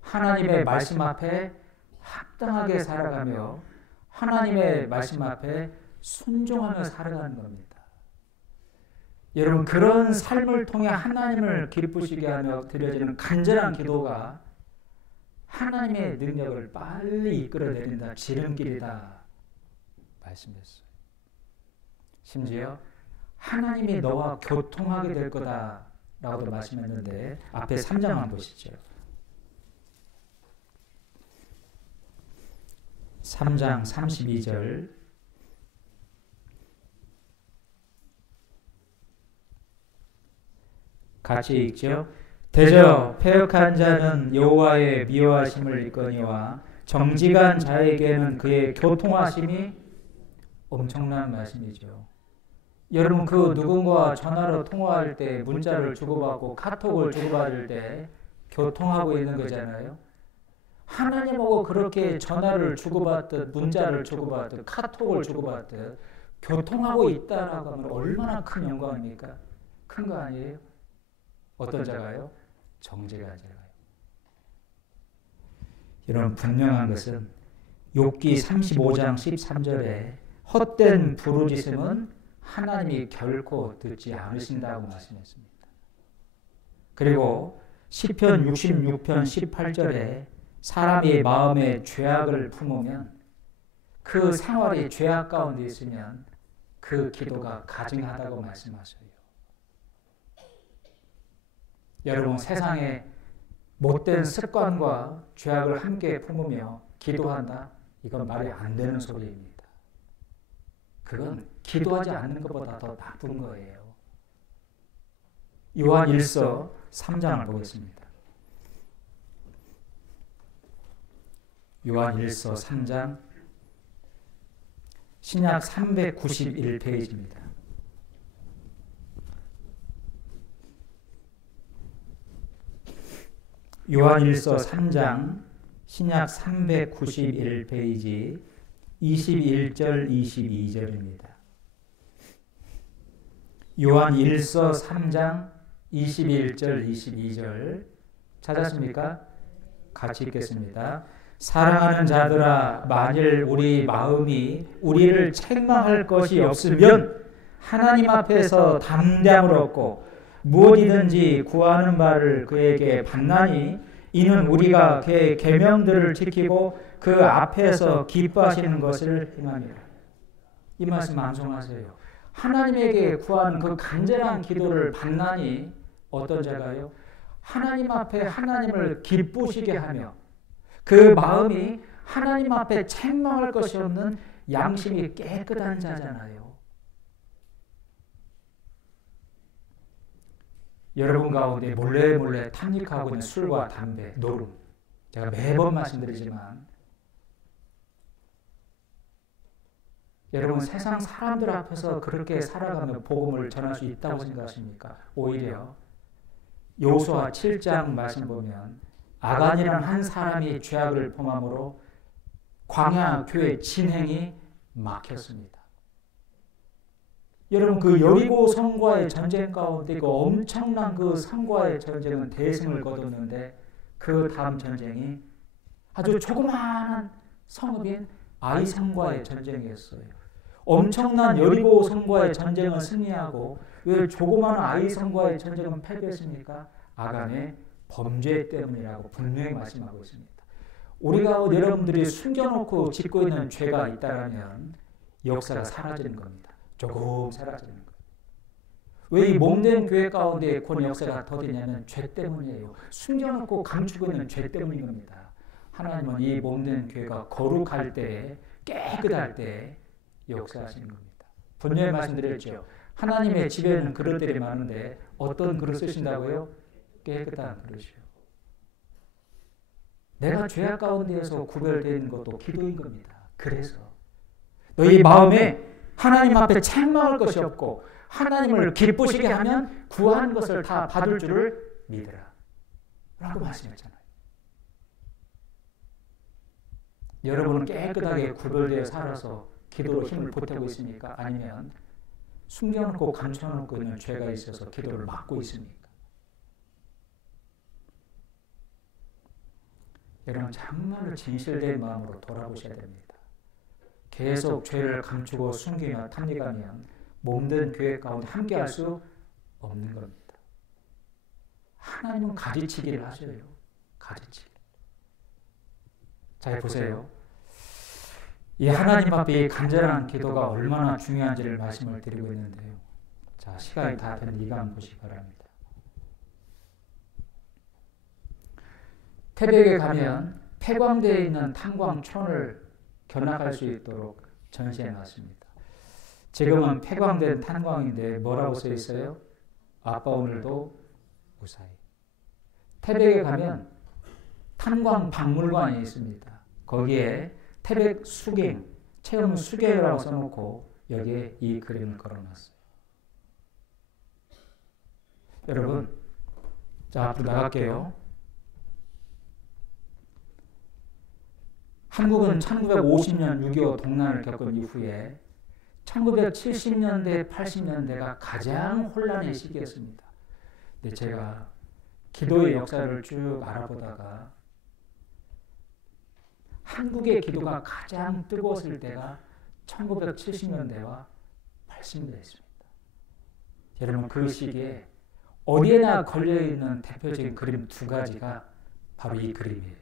하나님의 말씀 앞에 합당하게 살아가며 하나님의 말씀 앞에 순종하며 살아가는 겁니다. 여러분, 그런 삶을 통해 하나님을 기쁘시게 하며 드려지는 간절한 기도가 하나님의 능력을 빨리 이끌어내린다, 지름길이다 말씀했어요. 심지어 하나님이 너와 교통하게 될 거다 라고도 말씀했는데 앞에 3장만 보시죠. 3장 32절, 같이 읽죠. 대저 패역한 자는 여호와의 미워하심을 입거니와 정직한 자에게는 그의 교통하심이, 엄청난 말씀이죠. 여러분, 그 누군가와 전화로 통화할 때, 문자를 주고받고 카톡을 주고받을 때 교통하고 있는 거잖아요. 하나님하고 그렇게 전화를 주고받듯, 문자를 주고받듯, 카톡을 주고받듯 교통하고 있다라고 하면 얼마나 큰 영광입니까? 큰 거 아니에요? 어떤 자가요? 정직한 자가요. 여러분, 분명한 것은 욥기 35장 13절에 헛된 부르짖음은 하나님이 결코 듣지 않으신다고 말씀했습니다. 그리고 시편 66편 18절에 사람이 마음에 죄악을 품으면, 그 생활이 죄악 가운데 있으면 그 기도가 가증하다고 말씀하셔요. 여러분, 세상에 못된 습관과 죄악을 함께 품으며 기도한다? 이건 말이 안 되는 소리입니다. 그건 기도하지 않는 것보다 더 나쁜 거예요. 요한 1서 3장을 보겠습니다. 요한일서 3장 신약 391페이지입니다. 요한일서 3장 신약 391페이지 21절 22절입니다. 요한일서 3장 21절 22절 찾았습니까? 같이 읽겠습니다. 사랑하는 자들아, 만일 우리 마음이 우리를 책망할 것이 없으면 하나님 앞에서 담대함을 얻고 무엇이든지 구하는 바를 그에게 받나니 이는 우리가 그의 계명들을 지키고 그 앞에서 기뻐하시는 것을 행함이라. 이 말씀 암송하세요. 하나님에게 구하는 그 간절한 기도를 받나니 어떤 자가요? 하나님 앞에 하나님을 기쁘시게 하며 그 마음이 하나님 앞에 책망할 것이 없는 양심이 깨끗한 자잖아요. 여러분 가운데 몰래 탐닉하고 있는 술과 담배, 노름, 제가 매번 말씀드리지만 여러분 세상 사람들 앞에서 그렇게 살아가며 복음을 전할 수 있다고 생각하십니까? 오히려 여호수아 7장 말씀 보면 아간이라는 한 사람이 죄악을 범함으로 광야 교회 진행이 막혔습니다. 여러분 그 여리고 성과의 전쟁 가운데 그 엄청난 그 성과의 전쟁은 대승을 거뒀는데 그 다음 전쟁이 아주 조그마한 성읍인 아이 성과의 전쟁이었어요. 엄청난 여리고 성과의 전쟁을 승리하고 왜 조그마한 아이 성과의 전쟁은 패배했습니까? 아간의 범죄 때문이라고 분명히 말씀하고 있습니다. 우리가 여러분들이 숨겨놓고 짓고 있는 죄가 있다면 역사가 사라지는 겁니다. 조금 사라지는 거예요. 왜 이 몸된 교회 가운데 그 역사가 더디냐면 죄 때문이에요. 숨겨놓고 감추고 있는 죄 때문인 겁니다. 하나님은 이 몸된 교회가 거룩할 때, 깨끗할 때 역사하시는 겁니다. 분명히 말씀드렸죠. 하나님의 집에는 그릇들이 많은데 어떤 그릇 쓰신다고요? 깨끗한 그릇이요. 내가 죄악 가운데에서 구별되어 있는 것도 기도인 겁니다. 그래서 너희 마음에 하나님 앞에 책망할 것이 없고 하나님을 기쁘시게 하면 구하는 것을 다 받을 줄을 믿으라 라고 말씀했잖아요. 여러분은 깨끗하게 구별되어 살아서 기도로 힘을 보태고 있습니까? 아니면 숨겨놓고 감춰놓고 있는 죄가 있어서 기도를 막고 있습니까? 여러분 정말로 진실된 마음으로 돌아보셔야 됩니다. 계속 죄를 감추고 숨기며 탐닉하면 몸된 교회 가운데 함께할 수 없는 겁니다. 하나님은 가지치기를 하셔요. 가지치기. 잘 보세요. 이 하나님 앞에 간절한 기도가 얼마나 중요한지를 말씀을 드리고 있는데요. 자, 시간이 다 된 이강 보시기 바랍니다. 태백에 가면 폐광되어 있는 탄광촌을 견학할 수 있도록 전시해 놨습니다. 지금은 폐광된 탄광인데 뭐라고 써 있어요? 아빠 오늘도 무사히. 태백에 가면 탄광 박물관이 있습니다. 거기에 태백 수경, 체험 수경이라고 써놓고 여기에 이 그림을 걸어놨어요. 여러분, 자 앞으로 나갈게요. 한국은 1950년 6.25 동란을 겪은 이후에 1970년대, 80년대가 가장 혼란의 시기였습니다. 근데 제가 기도의 역사를 쭉 알아보다가 한국의 기도가 가장 뜨거웠을 때가 1970년대와 80년대였습니다. 여러분 그 시기에 어디에나 걸려있는 대표적인 그림 두 가지가 바로 이 그림이에요.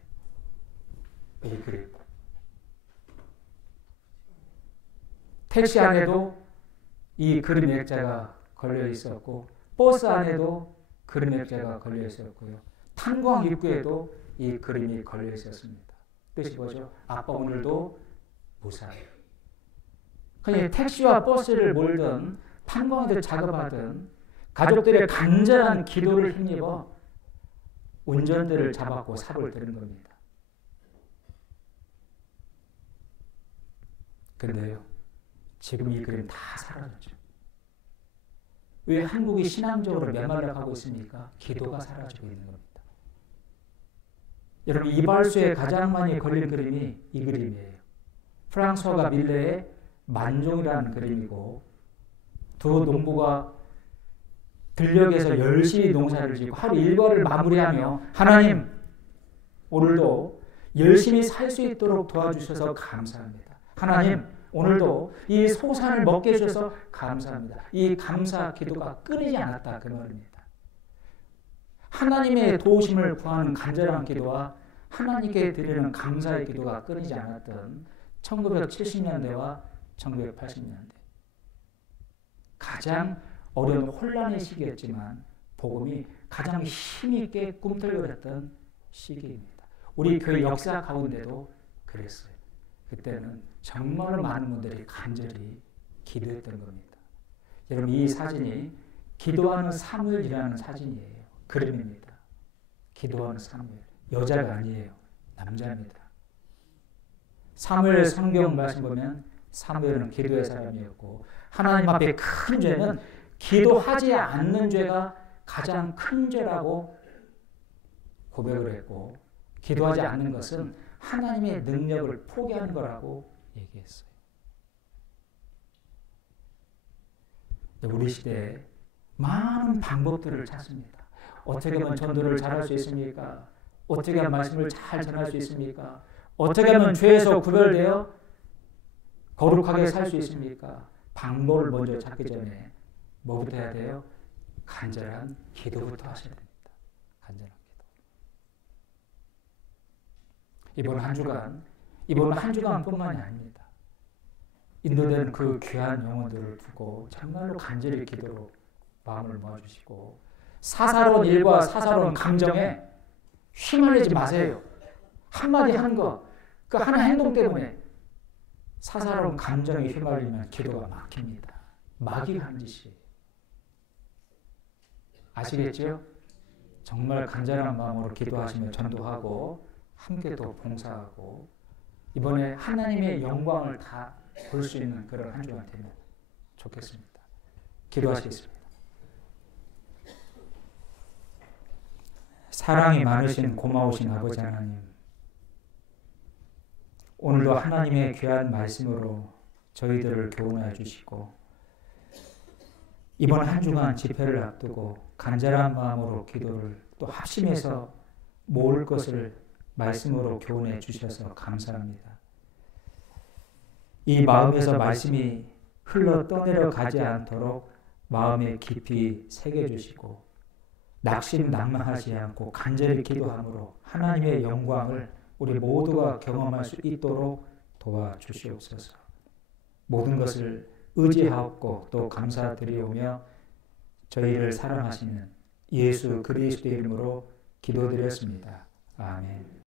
이 그림. 택시 안에도 이 그림 액자가 걸려 있었고 버스 안에도 그림 액자가 걸려 있었고요. 탄광 입구에도 이 그림이 걸려 있었습니다. 뜻이 뭐죠? 아빠 오늘도 무사히. 그냥 택시와 버스를 몰든 탄광들 작업하던 가족들의 간절한 기도를 힘입어 운전대를 잡았고 사고를 들은 겁니다. 근데요, 지금 이 그림 다 사라졌죠. 왜 한국이 신앙적으로 메말라가고 있습니까? 기도가 사라지고 있는 겁니다. 여러분, 이발소에 가장 많이 걸린 그림이 이 그림이에요. 프랑스와 밀레의 만종이라는 그림이고, 두 농부가 들녘에서 열심히 농사를 짓고 하루 일과를 마무리하며 하나님, 오늘도 열심히 살 수 있도록 도와주셔서 감사합니다. 하나님, 오늘도 이 소산을 먹게 해주셔서 감사합니다. 이 감사 기도가 끊이지 않았다, 그 말입니다. 하나님의 도우심을 구하는 간절한 기도와 하나님께 드리는 감사의 기도가 끊이지 않았던 1970년대와 1980년대. 가장 어려운 혼란의 시기였지만 복음이 가장 힘있게 꿈틀거렸던 시기입니다. 우리 교회 역사 가운데도 그랬어요. 그때는 정말 많은 분들이 간절히 기도했던 겁니다. 여러분, 이 사진이 기도하는 사무엘이라는 사진이에요. 그림입니다. 기도하는 사무엘. 여자가 아니에요. 남자입니다. 사무엘 성경 말씀 보면 사무엘은 기도의 사람이었고, 하나님 앞에 큰 죄는 기도하지 않는 죄가 가장 큰 죄라고 고백을 했고, 기도하지 않는 것은 하나님의 능력을 포기하는 거라고 얘기했어요. 우리 시대에 많은 방법들을 찾습니다. 어떻게 하면 전도를 잘할 수 있습니까? 어떻게 하면 말씀을 잘 전할 수 있습니까? 어떻게 하면 죄에서 구별되어 거룩하게 살 수 있습니까? 방법을 먼저 찾기 전에 뭐부터 해야 돼요? 간절한 기도부터 하셔야 됩니다. 간절한 기도. 이번 한 주간뿐만이 아닙니다. 인도되는 그 귀한 영혼들을 두고 정말로 간절히 기도로 마음을 모아주시고, 사사로운 일과 사사로운 감정에 휘말리지 마세요. 한마디 한 거, 그 하나 행동 때문에 사사로운 감정에 휘말리면 기도가 막힙니다. 마귀가 하는 짓이에요. 아시겠죠? 정말 간절한 마음으로 기도하시며 전도하고 함께 또 봉사하고 이번에 하나님의 영광을 다 볼 수 있는 그런 한 주가 되면 좋겠습니다. 기도하시겠습니다. 사랑이 많으신 고마우신 아버지 하나님, 오늘도 하나님의 귀한 말씀으로 저희들을 교훈하여 주시고, 이번 한 주간 집회를 앞두고 간절한 마음으로 기도를 또 합심해서 모을 것을 말씀으로 교훈해 주셔서 감사합니다. 이 마음에서 말씀이 흘러 떠내려 가지 않도록 마음에 깊이 새겨주시고, 낙심낭망하지 않고 간절히 기도함으로 하나님의 영광을 우리 모두가 경험할 수 있도록 도와주시옵소서. 모든 것을 의지하옵고 또 감사드리오며 저희를 사랑하시는 예수 그리스도의 이름으로 기도드렸습니다. 아멘.